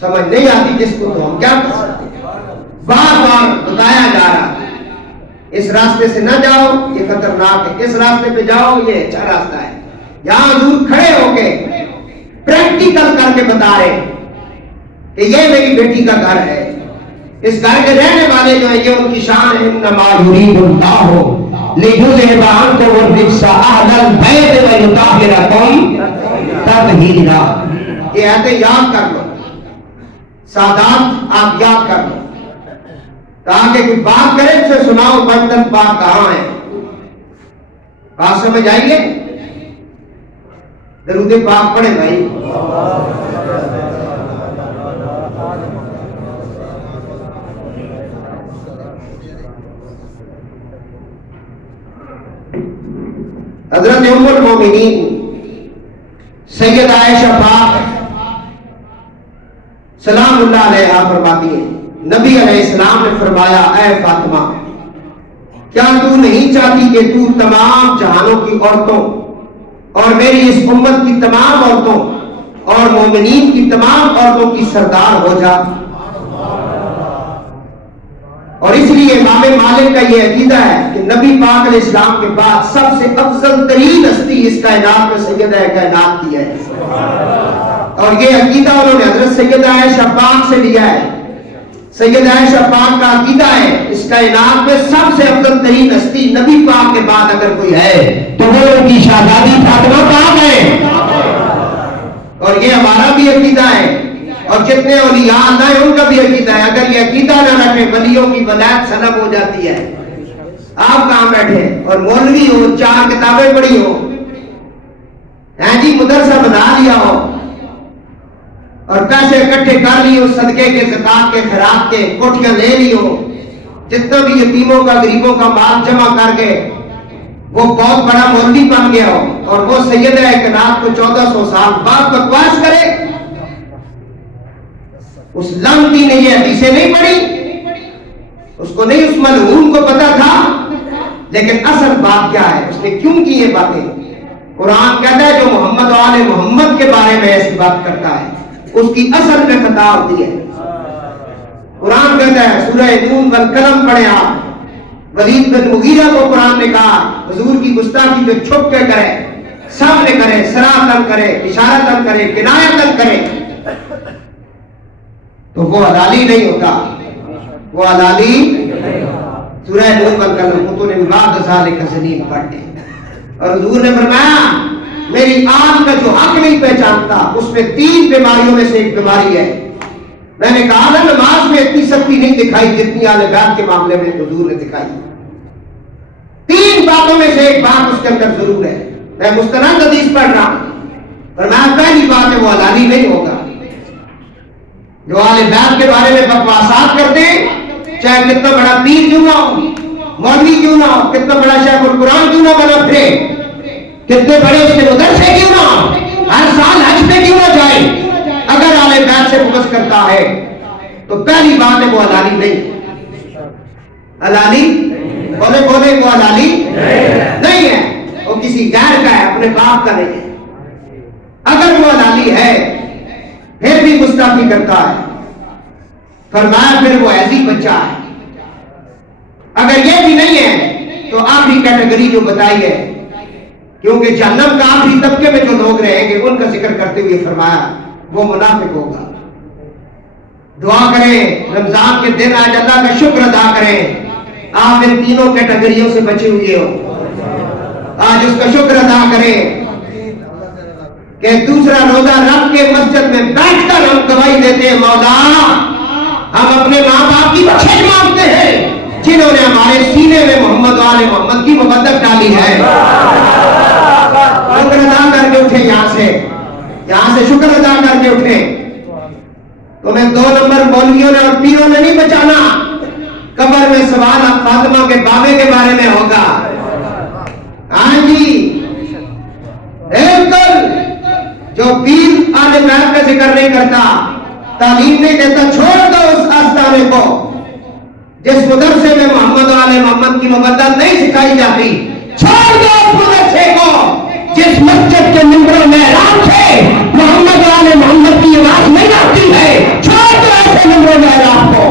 سمجھ نہیں آتی جس کو تو ہم کیا کر سکتے ہیں؟ بار بار بتایا جا رہا ہے اس راستے سے نہ جاؤ یہ خطرناک ہے، اس راستے پہ جاؤ یہ اچھا راستہ ہے۔ یہاں حضور کھڑے ہو کے پریکٹیکل کر کے بتا رہے کہ یہ میری بیٹی کا گھر ہے، اس گھر کے رہنے والے جو ہیں یہ ان کی شان ہے۔ انما یرید اللہ لیذھب عنکم الرجس اہل البیت ویطہرکم تطہیرا۔ یہ آیتیں یاد کر لو، سادات آپ یاد کر لو، تاکہ کوئی بات کرے اسے سناؤ 5 تن پاک کہاں ہے۔ بات سمجھ آئیے؟ درود پاک پڑھے بھائی۔ حضرت ام المومنین سید عائشہ پاک سلام اللہ علیہ فرماتی ہیں نبی علیہ السلام نے فرمایا اے فاطمہ کیا تو نہیں چاہتی کہ تو تمام جہانوں کی عورتوں اور میری اس امت کی تمام عورتوں اور مومنین کی تمام عورتوں کی سردار ہو جا؟ اور اس لیے امام مالک کا یہ عقیدہ ہے کہ نبی پاک علیہ السلام کے بعد سب سے افضل ترین ہستی اس کائنات میں سیدہ کائنات کی ہے، اور یہ عقیدہ انہوں نے حضرت سیدہ عائشہ پاک سے لیا ہے۔ سیدہ عائشہ پاک کا عقیدہ ہے اس کائنات میں سب سے افضل ترین ہستی نبی پاک کے بعد اگر کوئی ہے تو وہ ان کی شہزادی فاطمہ پاک ہے، اور یہ ہمارا بھی عقیدہ ہے، اور جتنے اولیاء اللہ ہیں ان کا بھی عقیدہ ہے۔ اگر یہ عقیدہ نہ رکھے ولیوں کی ولایت سلب ہو جاتی ہے۔ آپ کہاں بیٹھے اور مولوی ہو، 4 کتابیں پڑھی ہو، جی مدرسہ بنا لیا ہو اور پیسے اکٹھے کر لی ہو، صدقے کے، زکات کے، خیرات کے، کوٹیاں لے لی ہو، جتنا بھی یتیموں کا، غریبوں کا مال جمع کر کے وہ بہت بڑا مولوی بن گیا ہو، اور وہ سیدہ کائنات کو 1400 سال بعد بکواس کرے، اس لمبی نے یہ حدیثیں نہیں پڑھی، اس کو نہیں اس ملعون کو پتا تھا، لیکن اصل بات کیا ہے، اس نے کیوں کی یہ باتیں؟ قرآن کہتا ہے جو محمد و آل محمد کے بارے میں ایسی بات کرتا ہے اس کی اصل میں خطا ہوتی ہے۔ قرآن کہتا ہے سورہ نون والقلم پڑھے آپ، ولید بن مغیرہ کو قرآن نے کہا حضور کی گستاخی جو چھپ کے کرے، سامنے کرے، صراحتاً کرے، اشارتاً کرے، کنایتاً کرے تو وہ حلالی نہیں ہوتا۔ وہ علالی سورہ نور والقلم خطون من بعد ذالک ذنین پڑھتے ہیں. اور حضور نے فرمایا میری آنکھ کا جو حق نہیں پہچانتا اس میں 3 بیماریوں میں سے ایک بیماری ہے. میں نے کہا نا نماز میں اتنی سختی نہیں دکھائی جتنی اہل بیت کے معاملے میں حضور نے دکھائی. 3 باتوں میں سے ایک بات اس کے اندر ضرور ہے. میں مستند حدیث پڑھ رہا ہوں. فرمایا پہلی بات ہے وہ حلالی نہیں ہوگا. جو اہل بیت کے بارے میں بکواسات کرتے ہیں چاہے کتنا بڑا پیر کیوں نہ ہو, مولوی کیوں نہ ہو, کتنا بڑا شیخ القرآن کیوں نہ بنا پھرے, کتنے بڑے اس کے مدرسے کیوں نہ ہو, ہر سال حج پہ کیوں نہ جائے, اگر اہل بیت سے بغض کرتا ہے تو پہلی بات ہے وہ حلالی نہیں. حلالی بولے بولے وہ حلالی نہیں ہے. وہ کسی غیر کا ہے, اپنے باپ کا نہیں ہے. اگر وہ حلالی ہے پھر بھی گستاخی کرتا ہے, فرمایا پھر وہ ایسی بچہ ہے. اگر یہ بھی نہیں ہے تو آخری کیٹیگری جو بتائی ہے, کیونکہ جہنم کا آخری طبقے میں جو لوگ رہیں گے ان کا ذکر کرتے ہوئے فرمایا وہ منافق ہوگا. دعا کریں رمضان کے دن آج اللہ کا شکر ادا کریں آپ ان تینوں کیٹیگریوں سے بچے ہوئے ہو. آج اس کا شکر ادا کریں کہ دوسرا روزہ رکھ کے مسجد میں بیٹھ کر ہم گواہی دیتے ہیں مولا ہم اپنے ماں باپ کی بخشش مانگتے ہیں جنہوں نے ہمارے سینے میں محمد والے محمد کی محبت ڈالی ہے. شکر ادا کر کے اٹھے, یہاں سے شکر ادا کر کے اٹھے. تمہیں 2 نمبر مولویوں نے اور پیروں نے نہیں بچانا. قبر میں سوال اب فاطمہ کے بابے کے بارے میں ہوگا. ہاں جی بالکل, جو پیر اہل بیت کا ذکر نہیں کرتا, تعلیم نہیں دیتا, چھوڑ دو اس آستانے کو. جس مدرسے میں محمد والے محمد کی محبت نہیں سکھائی جاتی, چھوڑ دو اس مدرسے کو. جس مسجد کے ممبروں میں اعلان سے محمد والے محمد کی آواز نہیں آتی ہے, چھوڑ دو ایسے ممبروں میں اعلان کو.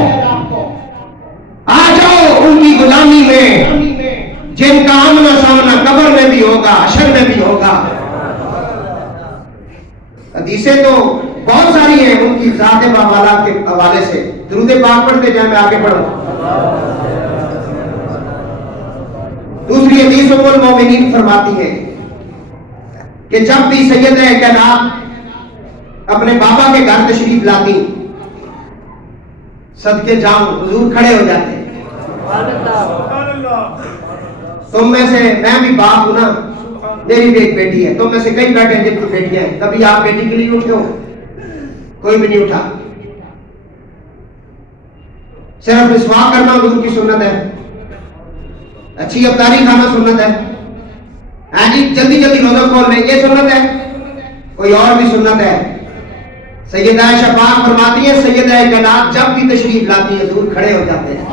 آ جاؤ ان کی غلامی میں جن کا آمنا سامنا قبر میں بھی ہوگا, حشر میں بھی ہوگا. حدیثیں تو بہت ساری ہیں ان کی ذات باوالا کے حوالے سے. درود پاک پڑھتے جائیں, میں آگے پڑھوں. دوسری حدیث ام المومنین فرماتی ہے کہ جب بھی سیدہ کائنات اپنے بابا کے گھر تشریف لاتی, صدقے جاؤں حضور کھڑے ہو جاتے. تم میں سے, میں بھی باپ ہوں نا, میری بھی ایک بیٹی ہے, تم میں سے کئی بیٹے ہیں جن کی بیٹیاں ہیں, کبھی آپ بیٹی کے لیے اٹھے ہو؟ کوئی بھی نہیں اٹھا. صرف مسواک کرنا حضور کی سنت ہے, اچھی افطاری کھانا سنت ہے, ہاں جی جلدی جلدی روزہ کھول لیں یہ سنت ہے, کوئی اور بھی سنت ہے. سیدہ عائشہ پاک فرماتی ہے سیدہ کائنات جب بھی تشریف لاتی ہے حضور کھڑے ہو جاتے ہیں.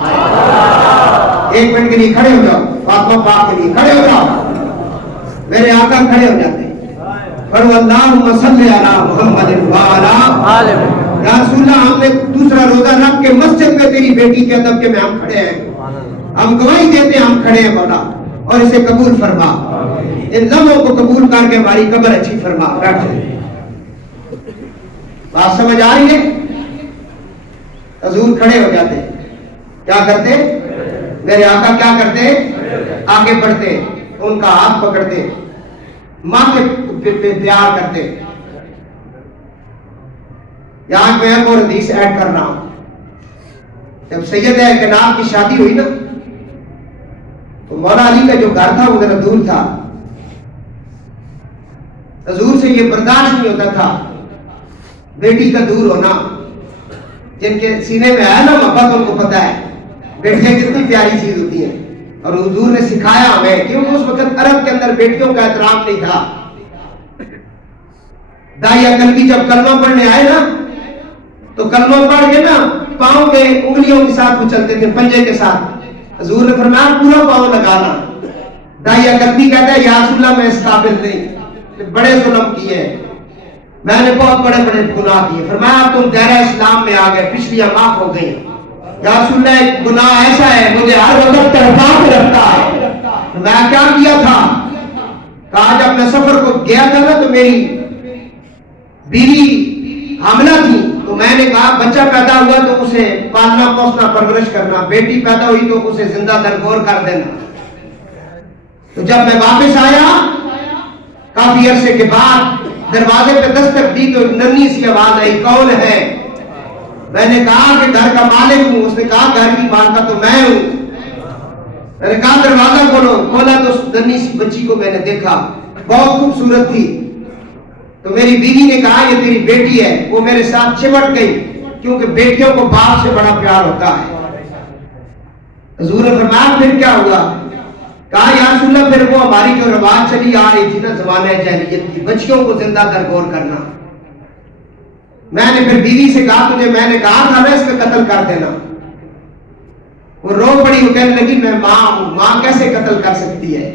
1 منٹ کے لیے کھڑے ہو جاؤ, فاطمہ پاک کے لیے کھڑے ہو جاؤ, میرے آقا کھڑے ہو جاتے ہیں. پڑھو اللہم صلی علی محمد وعلی یا رسول اللہ. ہم نے دوسرا روزہ رکھ کے مسجد میں تیری بیٹی کے ادب کے میں ہم کھڑے ہیں, ہم گواہی دیتے ہیں ہم کھڑے ہیں مولا, اور اسے قبول فرما. ان لمحوں کو قبول کر کے ہماری قبر اچھی فرما. بیٹھ جائیں. بات سمجھ آ رہی ہے؟ حضور کھڑے ہو جاتے, کیا کرتے میرے آقا, کیا کرتے آگے بڑھتے, ان کا ہاتھ پکڑتے, ماتھے پہ پیار کرتے. یہاں میں ایک اور حدیث ایڈ کر رہا ہوں. جب سیدہ کائنات کی شادی ہوئی نا تو مولا علی کا جو گھر تھا وہ ذرا دور تھا. حضور سے یہ برداشت نہیں ہوتا تھا بیٹی کا دور ہونا. جن کے سینے میں ہے نا محبت ان کو پتا ہے بیٹیاں کتنی پیاری چیز ہوتی ہیں, اور حضور نے سکھایا ہمیں, کیونکہ اس وقت عرب کے اندر بیٹیوں کا احترام نہیں تھا. دائی کلبی جب کلمہ پڑھنے آئے نا تو کلمہ پڑھ کے نا پاؤں کے انگلیوں کے ساتھ وہ چلتے تھے, پنجے کے ساتھ. حضور نے فرمایا پورا پاؤں لگانا. دائی کلبی کہتا ہے یا رسول اللہ میں اس قابل نہیں, بڑے ظلم کیے, میں نے بہت بڑے بڑے گناہ کیے. فرمایا تم دائرہ اسلام میں آ گئے, پچھلیاں معاف ہو گئی. یا رسول اللہ ایک گناہ ایسا ہے مجھے ہر وقت تڑپا کے رکھتا ہے. میں کیا کیا تھا؟ کہا جب میں سفر کو گیا تھا نا تو میری بیوی حاملہ تھی تو میں نے کہا بچہ پیدا ہوا تو اسے پالنا پوسنا پرورش کرنا، بیٹی پیدا ہوئی تو اسے زندہ درگور کر دینا۔ تو جب میں واپس آیا کافی عرصے کے بعد دروازے پہ دستک دی تو ننھی سی آواز آئی، کون ہے؟ میں نے کہا کہ گھر کا مالک ہوں۔ اس نے کہا گھر کی مالکہ تو میں ہوں۔ میں نے کہا دروازہ کھولو۔ کھولا تو ننھی سی بچی کو میں نے دیکھا، بہت خوبصورت تھی۔ تو میری بیوی نے کہا یہ تیری بیٹی ہے۔ وہ میرے ساتھ چمٹ گئی کیونکہ بیٹیوں کو باپ سے بڑا پیار ہوتا ہے۔ حضور نے فرمایا پھر کیا ہوا؟ کہا یا رسول اللہ پھر وہ ہماری جو رواج چلی آ رہی تھی نا زمانہ جاہلیت کی، بچیوں کو زندہ درگور کرنا۔ میں نے پھر بیوی سے کہا تجھے میں نے کہا تھا نا اس کا قتل کر دینا۔ وہ رو پڑی، وہ کہنے لگی میں ماں ہوں، ماں کیسے قتل کر سکتی ہے؟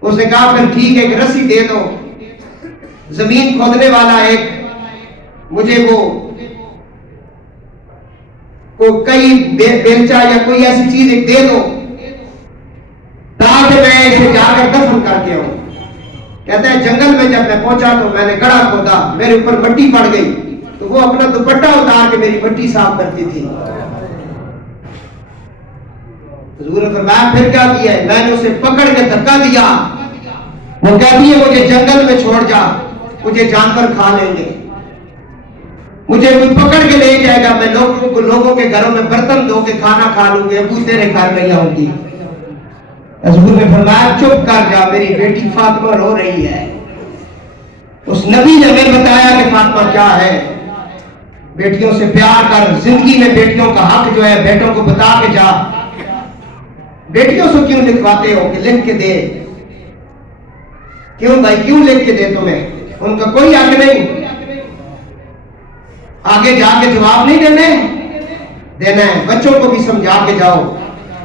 اس نے کہا پھر ٹھیک ہے ایک رسی دے دو، زمین کھودنے والا ایک مجھے وہ کئی بیلچا یا کوئی ایسی چیز ایک دے دو تاکہ میں اسے جا کر دفن کر کے آؤں۔ کہتا ہے جنگل میں جب میں پہنچا تو میں نے گڑھا کھودا، میرے اوپر مٹی پڑ گئی تو وہ اپنا دوپٹہ اتار کے میری مٹی صاف کرتی تھی۔ حضور نے فرمایا پھر کیا کیا ہے؟ میں نے اسے پکڑ کے دھکا دیا، وہ کہتی ہے مجھے جنگل میں چھوڑ جا، مجھے جانور کھا لیں گے، مجھے کوئی پکڑ کے لے جائے گا، میں لوگوں کے گھروں میں برتن دھو کے کھانا کھا لوں گی، ابو تیرے گھر میں آؤں گی۔ حضور نے فرمایا چپ کر جا، میری بیٹی فاطمہ رو رہی ہے۔ اس نبی نے ہمیں بتایا کہ فاطمہ کیا ہے، بیٹیوں سے پیار کر، زندگی میں بیٹیوں کا حق جو ہے بیٹوں کو بتا کے جا۔ بیٹیوں سے کیوں لکھواتے ہو کہ لکھ کے دے؟ کیوں بھائی کیوں لکھ کے دے تمہیں؟ ان کا کوئی حق نہیں، آگے جا کے جواب نہیں دینا ہے۔ بچوں کو بھی سمجھا کے جاؤ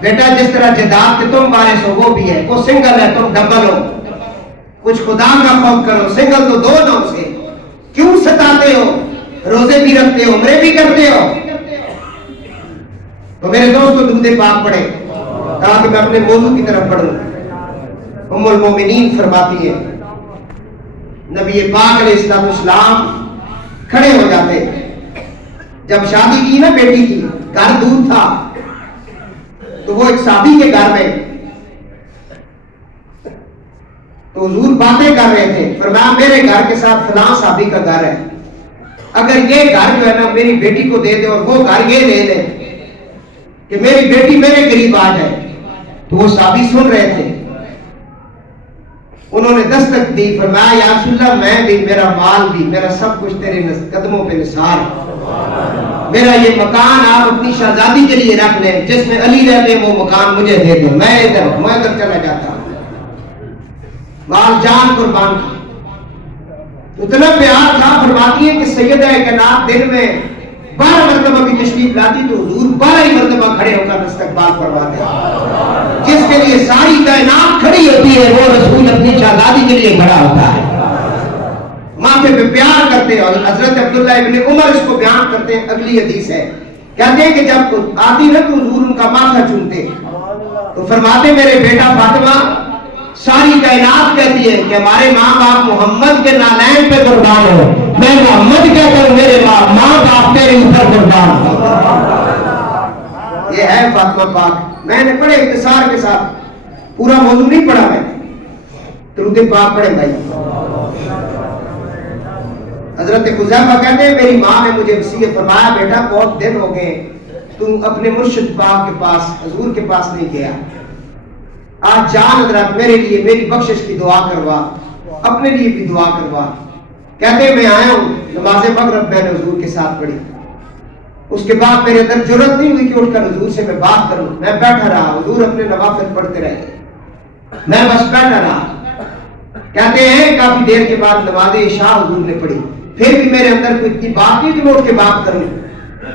بیٹا جس طرح جائیداد کے تم وارث ہو وہ بھی ہے، وہ سنگل ہے تم ڈبل ہو، کچھ خدا کا خوف کرو، سنگل تو دو نو سے کیوں ستاتے ہو؟ روزے بھی رکھتے ہو، عمرے بھی کرتے ہو۔ تو میرے دوست کو درود پاک پڑھے تاکہ میں اپنے موضوع کی طرف بڑھوں۔ ام المومنین فرماتی ہے نبی پاک علیہ السلام کھڑے ہو جاتے جب شادی کی نا بیٹی کی، گھر دور تھا تو وہ ایک صحابی کے گھر میں تو حضور باتیں کر رہے تھے، فرمایا میرے گھر کے ساتھ فلاں صحابی کا گھر ہے، اگر یہ گھر جو ہے نا میری بیٹی کو دے دے اور وہ گھر یہ لے لے کہ میری بیٹی میرے قریب آ جائے۔ تو وہ صحابی سن رہے تھے، انہوں نے دستک دی، فرمایا یا رسول اللہ میں بھی، میرا مال بھی، میرا سب کچھ تیرے قدموں پہ نثار ہے، میرا یہ مکان آپ اپنی شہزادی کے لیے رکھ لیں، جس میں علی رہتے وہ مکان مجھے دے دیں، میں ادھر چلا جاتا ہوں۔ مال جان قربان کی اتنا پیار تھا۔ فرماتی ہے کہ سیدہ کائنات دن میں 12 مرتبہ بھی تشریف لاتی تو حضور 12 ہی مرتبہ کھڑے ہو کر استقبال فرماتے ہیں۔ جس کے لیے ساری کائنات کھڑی ہوتی ہے وہ رسول اپنی شہزادی کے لیے کھڑا ہوتا ہے، ماتھے پہ پیار کرتے ہیں۔ اور حضرت عبداللہ ابن عمر اس کو بیان کرتے ہیں، اگلی حدیث ہے، کہتے ہیں کہ جب آتی نا تو حضور ان کا ماتھا چومتے تو فرماتے میرے بیٹا فاطمہ، ساری کائنات کہتی ہے کہ ہمارے ماں باپ محمد کے نالین پہ قربان ہو، میں محمد کہتا ہوں میرے ماں باپ تیرے اوپر قربان ہو۔ یہ ہے فاطمہ پاک۔ میں نے بڑے اختصار کے ساتھ پورا موضوع نہیں پڑھا، میں درود پاک پڑھے بھائی۔ حضرت حذیفہ کہتے ہیں میری ماں نے مجھے وصیت فرمایا بیٹا بہت دن ہو گئے تم اپنے مرشد پاک کے پاس، حضور کے پاس نہیں گیا، آج جان حضرت میرے لیے میری بخشش کی دعا کروا، اپنے لیے بھی دعا کروا۔ کہتے میں آیا ہوں، نماز مغرب میں نے حضور کے ساتھ پڑھی، اس کے بعد میرے اندر جرأت نہیں ہوئی کہ اٹھ کر حضور سے میں بات کروں، میں بیٹھا رہا، حضور اپنے نوافل پڑھتے رہے، میں بس بیٹھا رہا۔ کہتے ہیں کافی دیر کے بعد نماز عشاء حضور نے پڑھی، پھر بھی میرے اندر کوئی اتنی بات نہیں کہ میں اٹھ کے بات کروں۔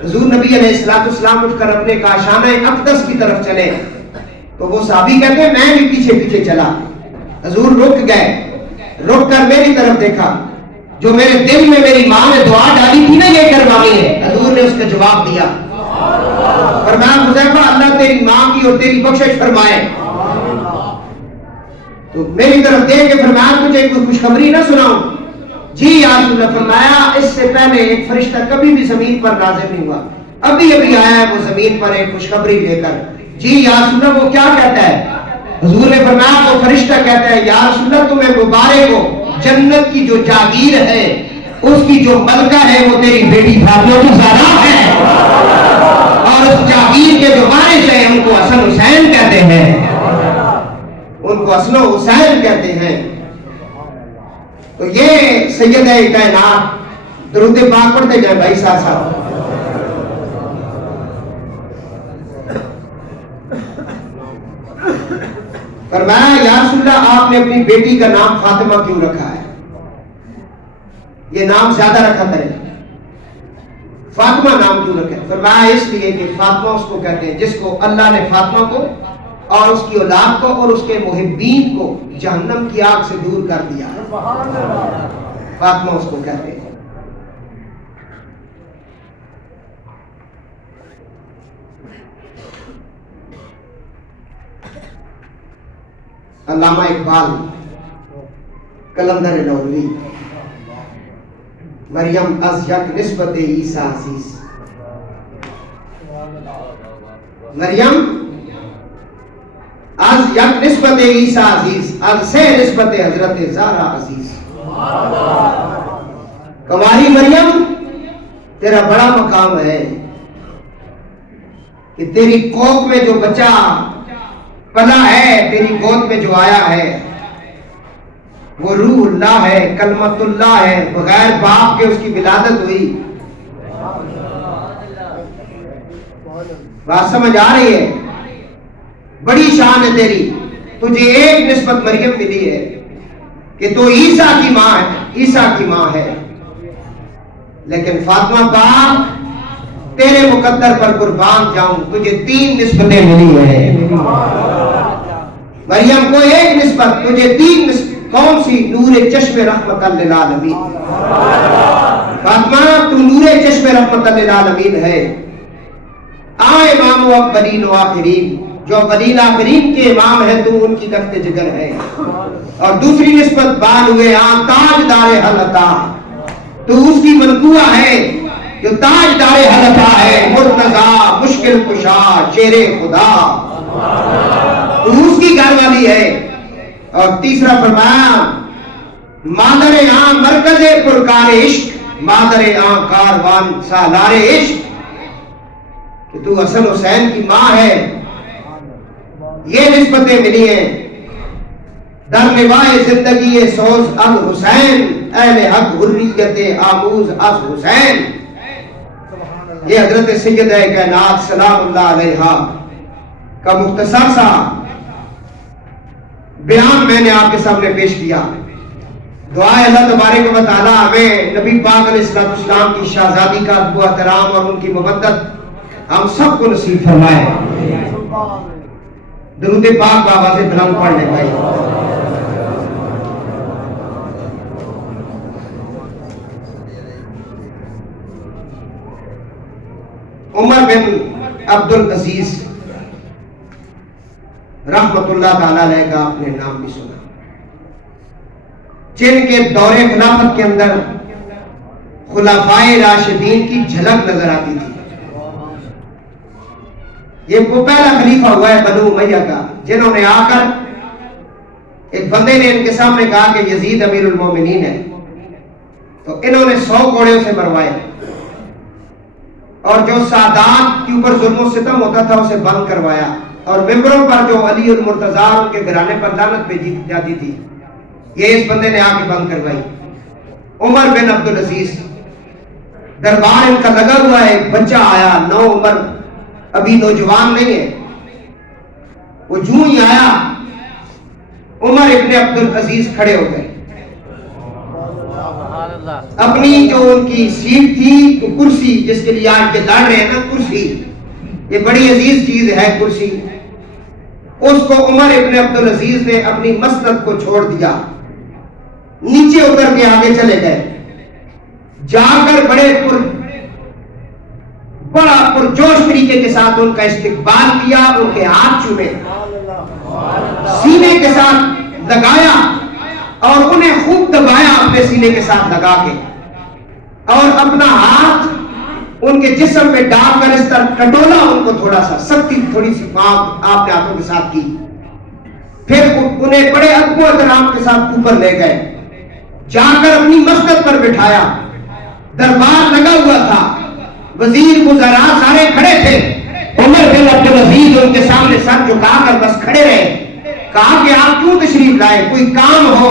حضور نبی علیہ السلام اٹھ کر اپنے کاشانہ اقدس کی طرف چلے تو وہ صحابی کہتے ہیں میں بھی پیچھے پیچھے چلا، حضور رک گئے، رک کر میری طرف دیکھا، جو میرے دل میں میری ماں نے دعا ڈالی تھی نا یہ کروانی ہے، حضور نے اس کا جواب دیا، فرمایا حذیفہ اللہ تیری ماں کی اور تیری بخشش فرمائے۔ تو میری طرف دیکھ کے فرمایا تجھے کوئی خوشخبری نہ سناؤں؟ جی یا رسول اللہ، فرمایا اس سے پہلے ایک فرشتہ کبھی بھی زمین پر نازل نہیں ہوا، ابھی ابھی آیا ہے وہ زمین پر ایک خوشخبری لے کر۔ جی یا رسول اللہ، وہ کیا کہتا ہے؟ حضور نے فرمایا وہ فرشتہ کہتا ہے یا رسول اللہ تمہیں مبارک ہو، جنت کی جو جاگیر ہے اس کی جو ملکہ ہے وہ تیری بیٹی فاطمہ کی زہرا ہے، اور اس جاگیر کے جو وارث ہیں ان کو حسن حسین کہتے ہیں، ان کو حسن و حسین کہتے ہیں۔ تو یہ سیدہ کائنات، درود پاک پڑھتے جائیں بھائی صاحب۔ فرمایا یا رسول اللہ آپ نے اپنی بیٹی کا نام فاطمہ کیوں رکھا ہے؟ یہ نام زیادہ رکھا کرے، فاطمہ نام کیوں رکھا ہے؟ فرمایا اس لیے کہ فاطمہ اس کو کہتے ہیں جس کو اللہ نے فاطمہ کو اور اس کی اولاد کو اور اس کے محبین کو جہنم کی آگ سے دور کر دیا، فاطمہ اس کو کہتے ہیں۔ علامہ اقبال کلندر نوری، مریم از یک نسبت عیسیٰ عزیز، مریم از یک نسبت عیسیٰ عزیز، از سے نسبت حضرت زہرا عزیز۔ کماری مریم تیرا بڑا مقام ہے کہ تیری کوکھ میں جو بچہ پلا ہے، تیری گود میں جو آیا ہے وہ روح اللہ ہے، کلمت اللہ ہے، بغیر باپ کے اس کی ولادت ہوئی۔ بات سمجھ آ رہی ہے؟ بڑی شان ہے تیری، تجھے ایک نسبت مریم ملی ہے کہ تو عیسیٰ کی ماں ہے، عیسیٰ کی ماں ہے، لیکن فاطمہ پاک تیرے مقدر پر قربان جاؤں، تجھے 3 نسبتیں ملی ہیں۔ مریم کو ایک نسبت، تجھے 3 نسبت، کون سی؟ نور چشم رحمت للعالمین۔ فاطمہ تو نور چشم رحمت للعالمین ہے۔ امام اولین و آخرین، جو اولین آخرین کے امام ہے تو ان کی لخت جگر ہے۔ اور دوسری نسبت بال ہوئے تاجدار حلتا، تو اس کی منقوع ہے جو تاجدار حلتا ہے، مرتضی مشکل کشا شیر خدا، تو اس کی گھر والی ہے۔ اور تیسرا فرمایا مادر عام مرکز پرکار عشق، مادر عام کاروان سالار عشق، کہ تو حسن حسین کی ماں ہے۔ یہ نسبتیں ملی ہیں۔ در نوائے زندگی سوز اب حسین، اہل حق حریت آموز از حسین۔ یہ حضرت سیدہ کائنات سلام اللہ علیہا کا مختصر سا بیان میں نے آپ کے سامنے پیش کیا۔ دعائے اللہ تبارک و تعالی ہمیں نبی پاک علیہ السلام کی شہزادی کا ادب و احترام اور ان کی محبت ہم سب کو نصیب فرمائے۔ درود پاک بابا سے بلند پڑھ لے بھائی۔ عمر بن عبد العزیز رحمت اللہ تعالیٰ علیہ کا آپ نے نام بھی سنا، جن کے دور خلافت کے اندر خلفائے راشدین کی جھلک نظر آتی تھی۔ یہ وہ پہلا خلیفہ ہوا ہے بنو امیہ کا، جنہوں نے آ کر ایک بندے نے ان کے سامنے کہا کہ یزید امیر المومنین ہے، تو انہوں نے 100 گھوڑے اسے مروائے، اور جو سادات کے اوپر ظلم و ستم ہوتا تھا اسے بند کروایا، اور ممبروں پر جو علی المرتضیٰ ان کے گھرانے پر لعنت بھیجی جاتی تھی یہ اس بندے نے آ کے بند کروائی۔ عمر بن عبد العزیز دربار ان کا لگا ہوا ہے، ایک بچہ آیا 9 عمر، ابھی نوجوان نہیں ہے، وہ جوں ہی آیا عمر ابن عبد العزیز کھڑے ہو گئے، اپنی جو ان کی سیٹ تھی کرسی جس کے لیے آج کے لڑ رہے ہیں نا، کرسی یہ بڑی عزیز چیز ہے کرسی، اس کو عمر ابن عبد العزیز نے اپنی مسند کو چھوڑ دیا، نیچے اتر کے آگے چلے گئے، جا کر بڑا پرجوش طریقے کے ساتھ ان کا استقبال کیا، ان کے ہاتھ چومے، سینے کے ساتھ لگایا، اور انہیں خوب دبایا اپنے سینے کے ساتھ لگا کے، اور اپنا ہاتھ ان کے جسم میں ڈال کر اس طرح کٹولا، ان کو تھوڑا سا سختی تھوڑی سی آپ نے ہاتھوں کے ساتھ کی، پھر انہیں بڑے ادب و احترام کے ساتھ اوپر لے گئے، جا کر اپنی مسند پر بٹھایا۔ دربار لگا ہوا تھا، وزیر وزراء سارے کھڑے تھے، عمر بن عبدالعزیز ان کے سامنے سر جھکا کر بس کھڑے رہے۔ کہا کہ آپ کیوں تشریف لائے؟ کوئی کام ہو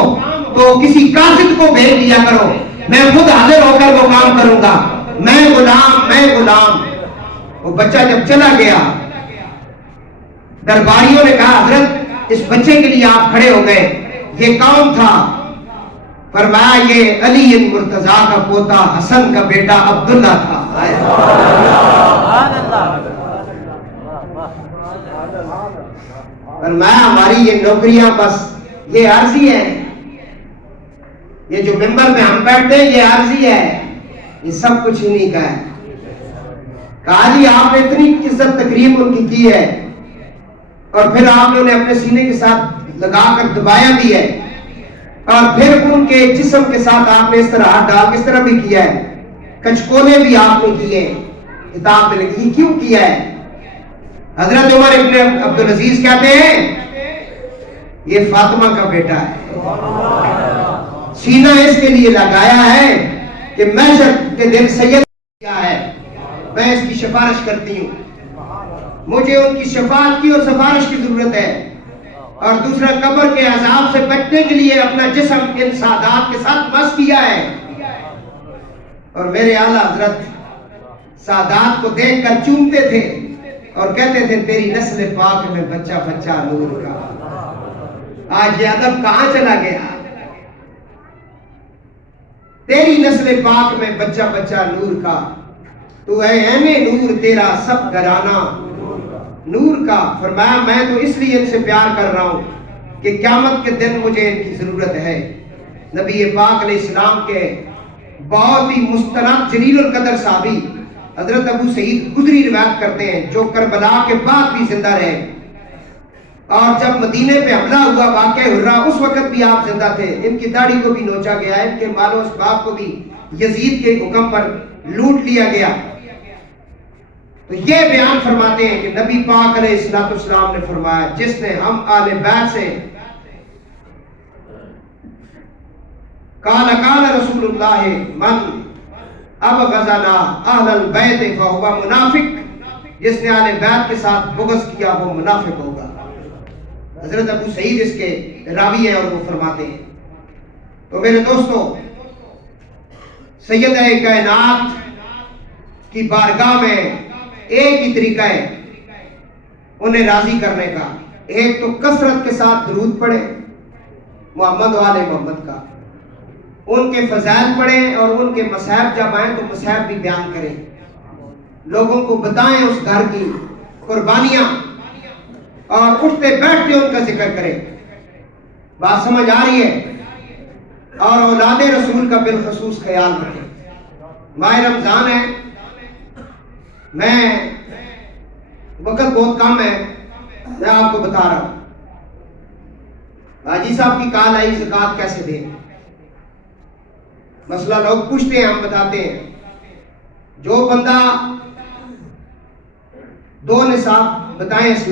تو کسی قاصد کو بھیج دیا کرو، میں خود حاضر ہو کر وہ کام کروں گا، میں غلام۔ وہ بچہ جب چلا گیا، درباریوں نے کہا حضرت اس بچے کے لیے آپ کھڑے ہو گئے، یہ کون تھا؟ فرمایا یہ علی مرتضیٰ کا پوتا حسن کا بیٹا عبداللہ تھا۔ فرمایا ہماری یہ نوکریاں بس یہ عارضی ہے، یہ جو ممبر میں ہم بیٹھتے ہیں یہ عارضی ہے، یہ سب کچھ انہیں کا ہے۔ کہا جی آپ نے اتنی عزت تکریم ان کی ہے، اور پھر آپ نے انہیں اپنے سینے کے ساتھ لگا کر دبایا بھی ہے، اور پھر ان کے جسم کے ساتھ آپ نے اس طرح ہاتھ ڈال کس طرح بھی کیا ہے، کچکولے بھی آپ نے کیے۔ کتاب میں لکھی کیوں کیا ہے؟ حضرت عمر ابن عبدالعزیز کہتے ہیں یہ فاطمہ کا بیٹا ہے، سینہ اس کے لیے لگایا ہے کہ محشر کے دن سید کیا ہے، میں اس کی سفارش کرتی ہوں، مجھے ان کی شفاعت کی اور سفارش کی ضرورت ہے، اور دوسرا قبر کے عذاب سے بچنے کے لیے اپنا جسم ان سادات کے ساتھ مس کیا ہے۔ اور میرے اعلیٰ حضرت سادات کو دیکھ کر چومتے تھے اور کہتے تھے تیری نسل پاک میں بچہ بچہ نور کا۔ آج یہ ادب کہاں چلا گیا؟ تیری نسل پاک میں بچہ بچہ نور کا، تو اے اہم نور تیرا سب گھرانہ نور کا۔ فرمایا میں تو اس لیے ان سے پیار کر رہا ہوں کہ قیامت کے دن مجھے ان کی ضرورت ہے۔ نبی پاک علیہ السلام کے بہت ہی مستند جلیل القدر صحابی حضرت ابو سعید خدری روایت کرتے ہیں، جو کربلا کے بعد بھی زندہ رہے، اور جب مدینے پہ حملہ ہوا واقعہ حرہ اس وقت بھی آپ زندہ تھے، ان کی داڑھی کو بھی نوچا گیا، ان کے مال و اسباب کو بھی یزید کے حکم پر لوٹ لیا گیا۔ تو یہ بیان فرماتے ہیں کہ نبی پاک علیہ السلام نے فرمایا جس نے ہم آل بیت سے قال رسول اللہ من ابغضنا اہل البیت فہو منافق، جس نے آل بیت کے ساتھ بغض کیا وہ منافق ہوگا۔ حضرت ابو سعید اس کے راوی ہیں اور وہ فرماتے ہیں۔ تو میرے دوستو، سیدہ کائنات کی بارگاہ میں ایک ہی طریقہ ہے انہیں راضی کرنے کا، ایک تو کثرت کے ساتھ درود پڑھیں محمد و آل محمد کا، ان کے فضائل پڑھیں، اور ان کے مصائب جب آئیں تو مصائب بھی بیان کریں، لوگوں کو بتائیں اس گھر کی قربانیاں، اور اٹھتے بیٹھتے ان کا ذکر کریں۔ بات سمجھ آ رہی ہے؟ اور اولاد رسول کا بالخصوص خیال رکھیں۔ ماہ رمضان ہے، میں وقت بہت کم ہے، میں آپ کو بتا رہا ہوں۔ حاجی صاحب کی کال آئی زکوٰۃ کیسے دیں، مسئلہ لوگ پوچھتے ہیں، ہم بتاتے ہیں۔ جو بندہ 2 نصاب بتائیں اسلام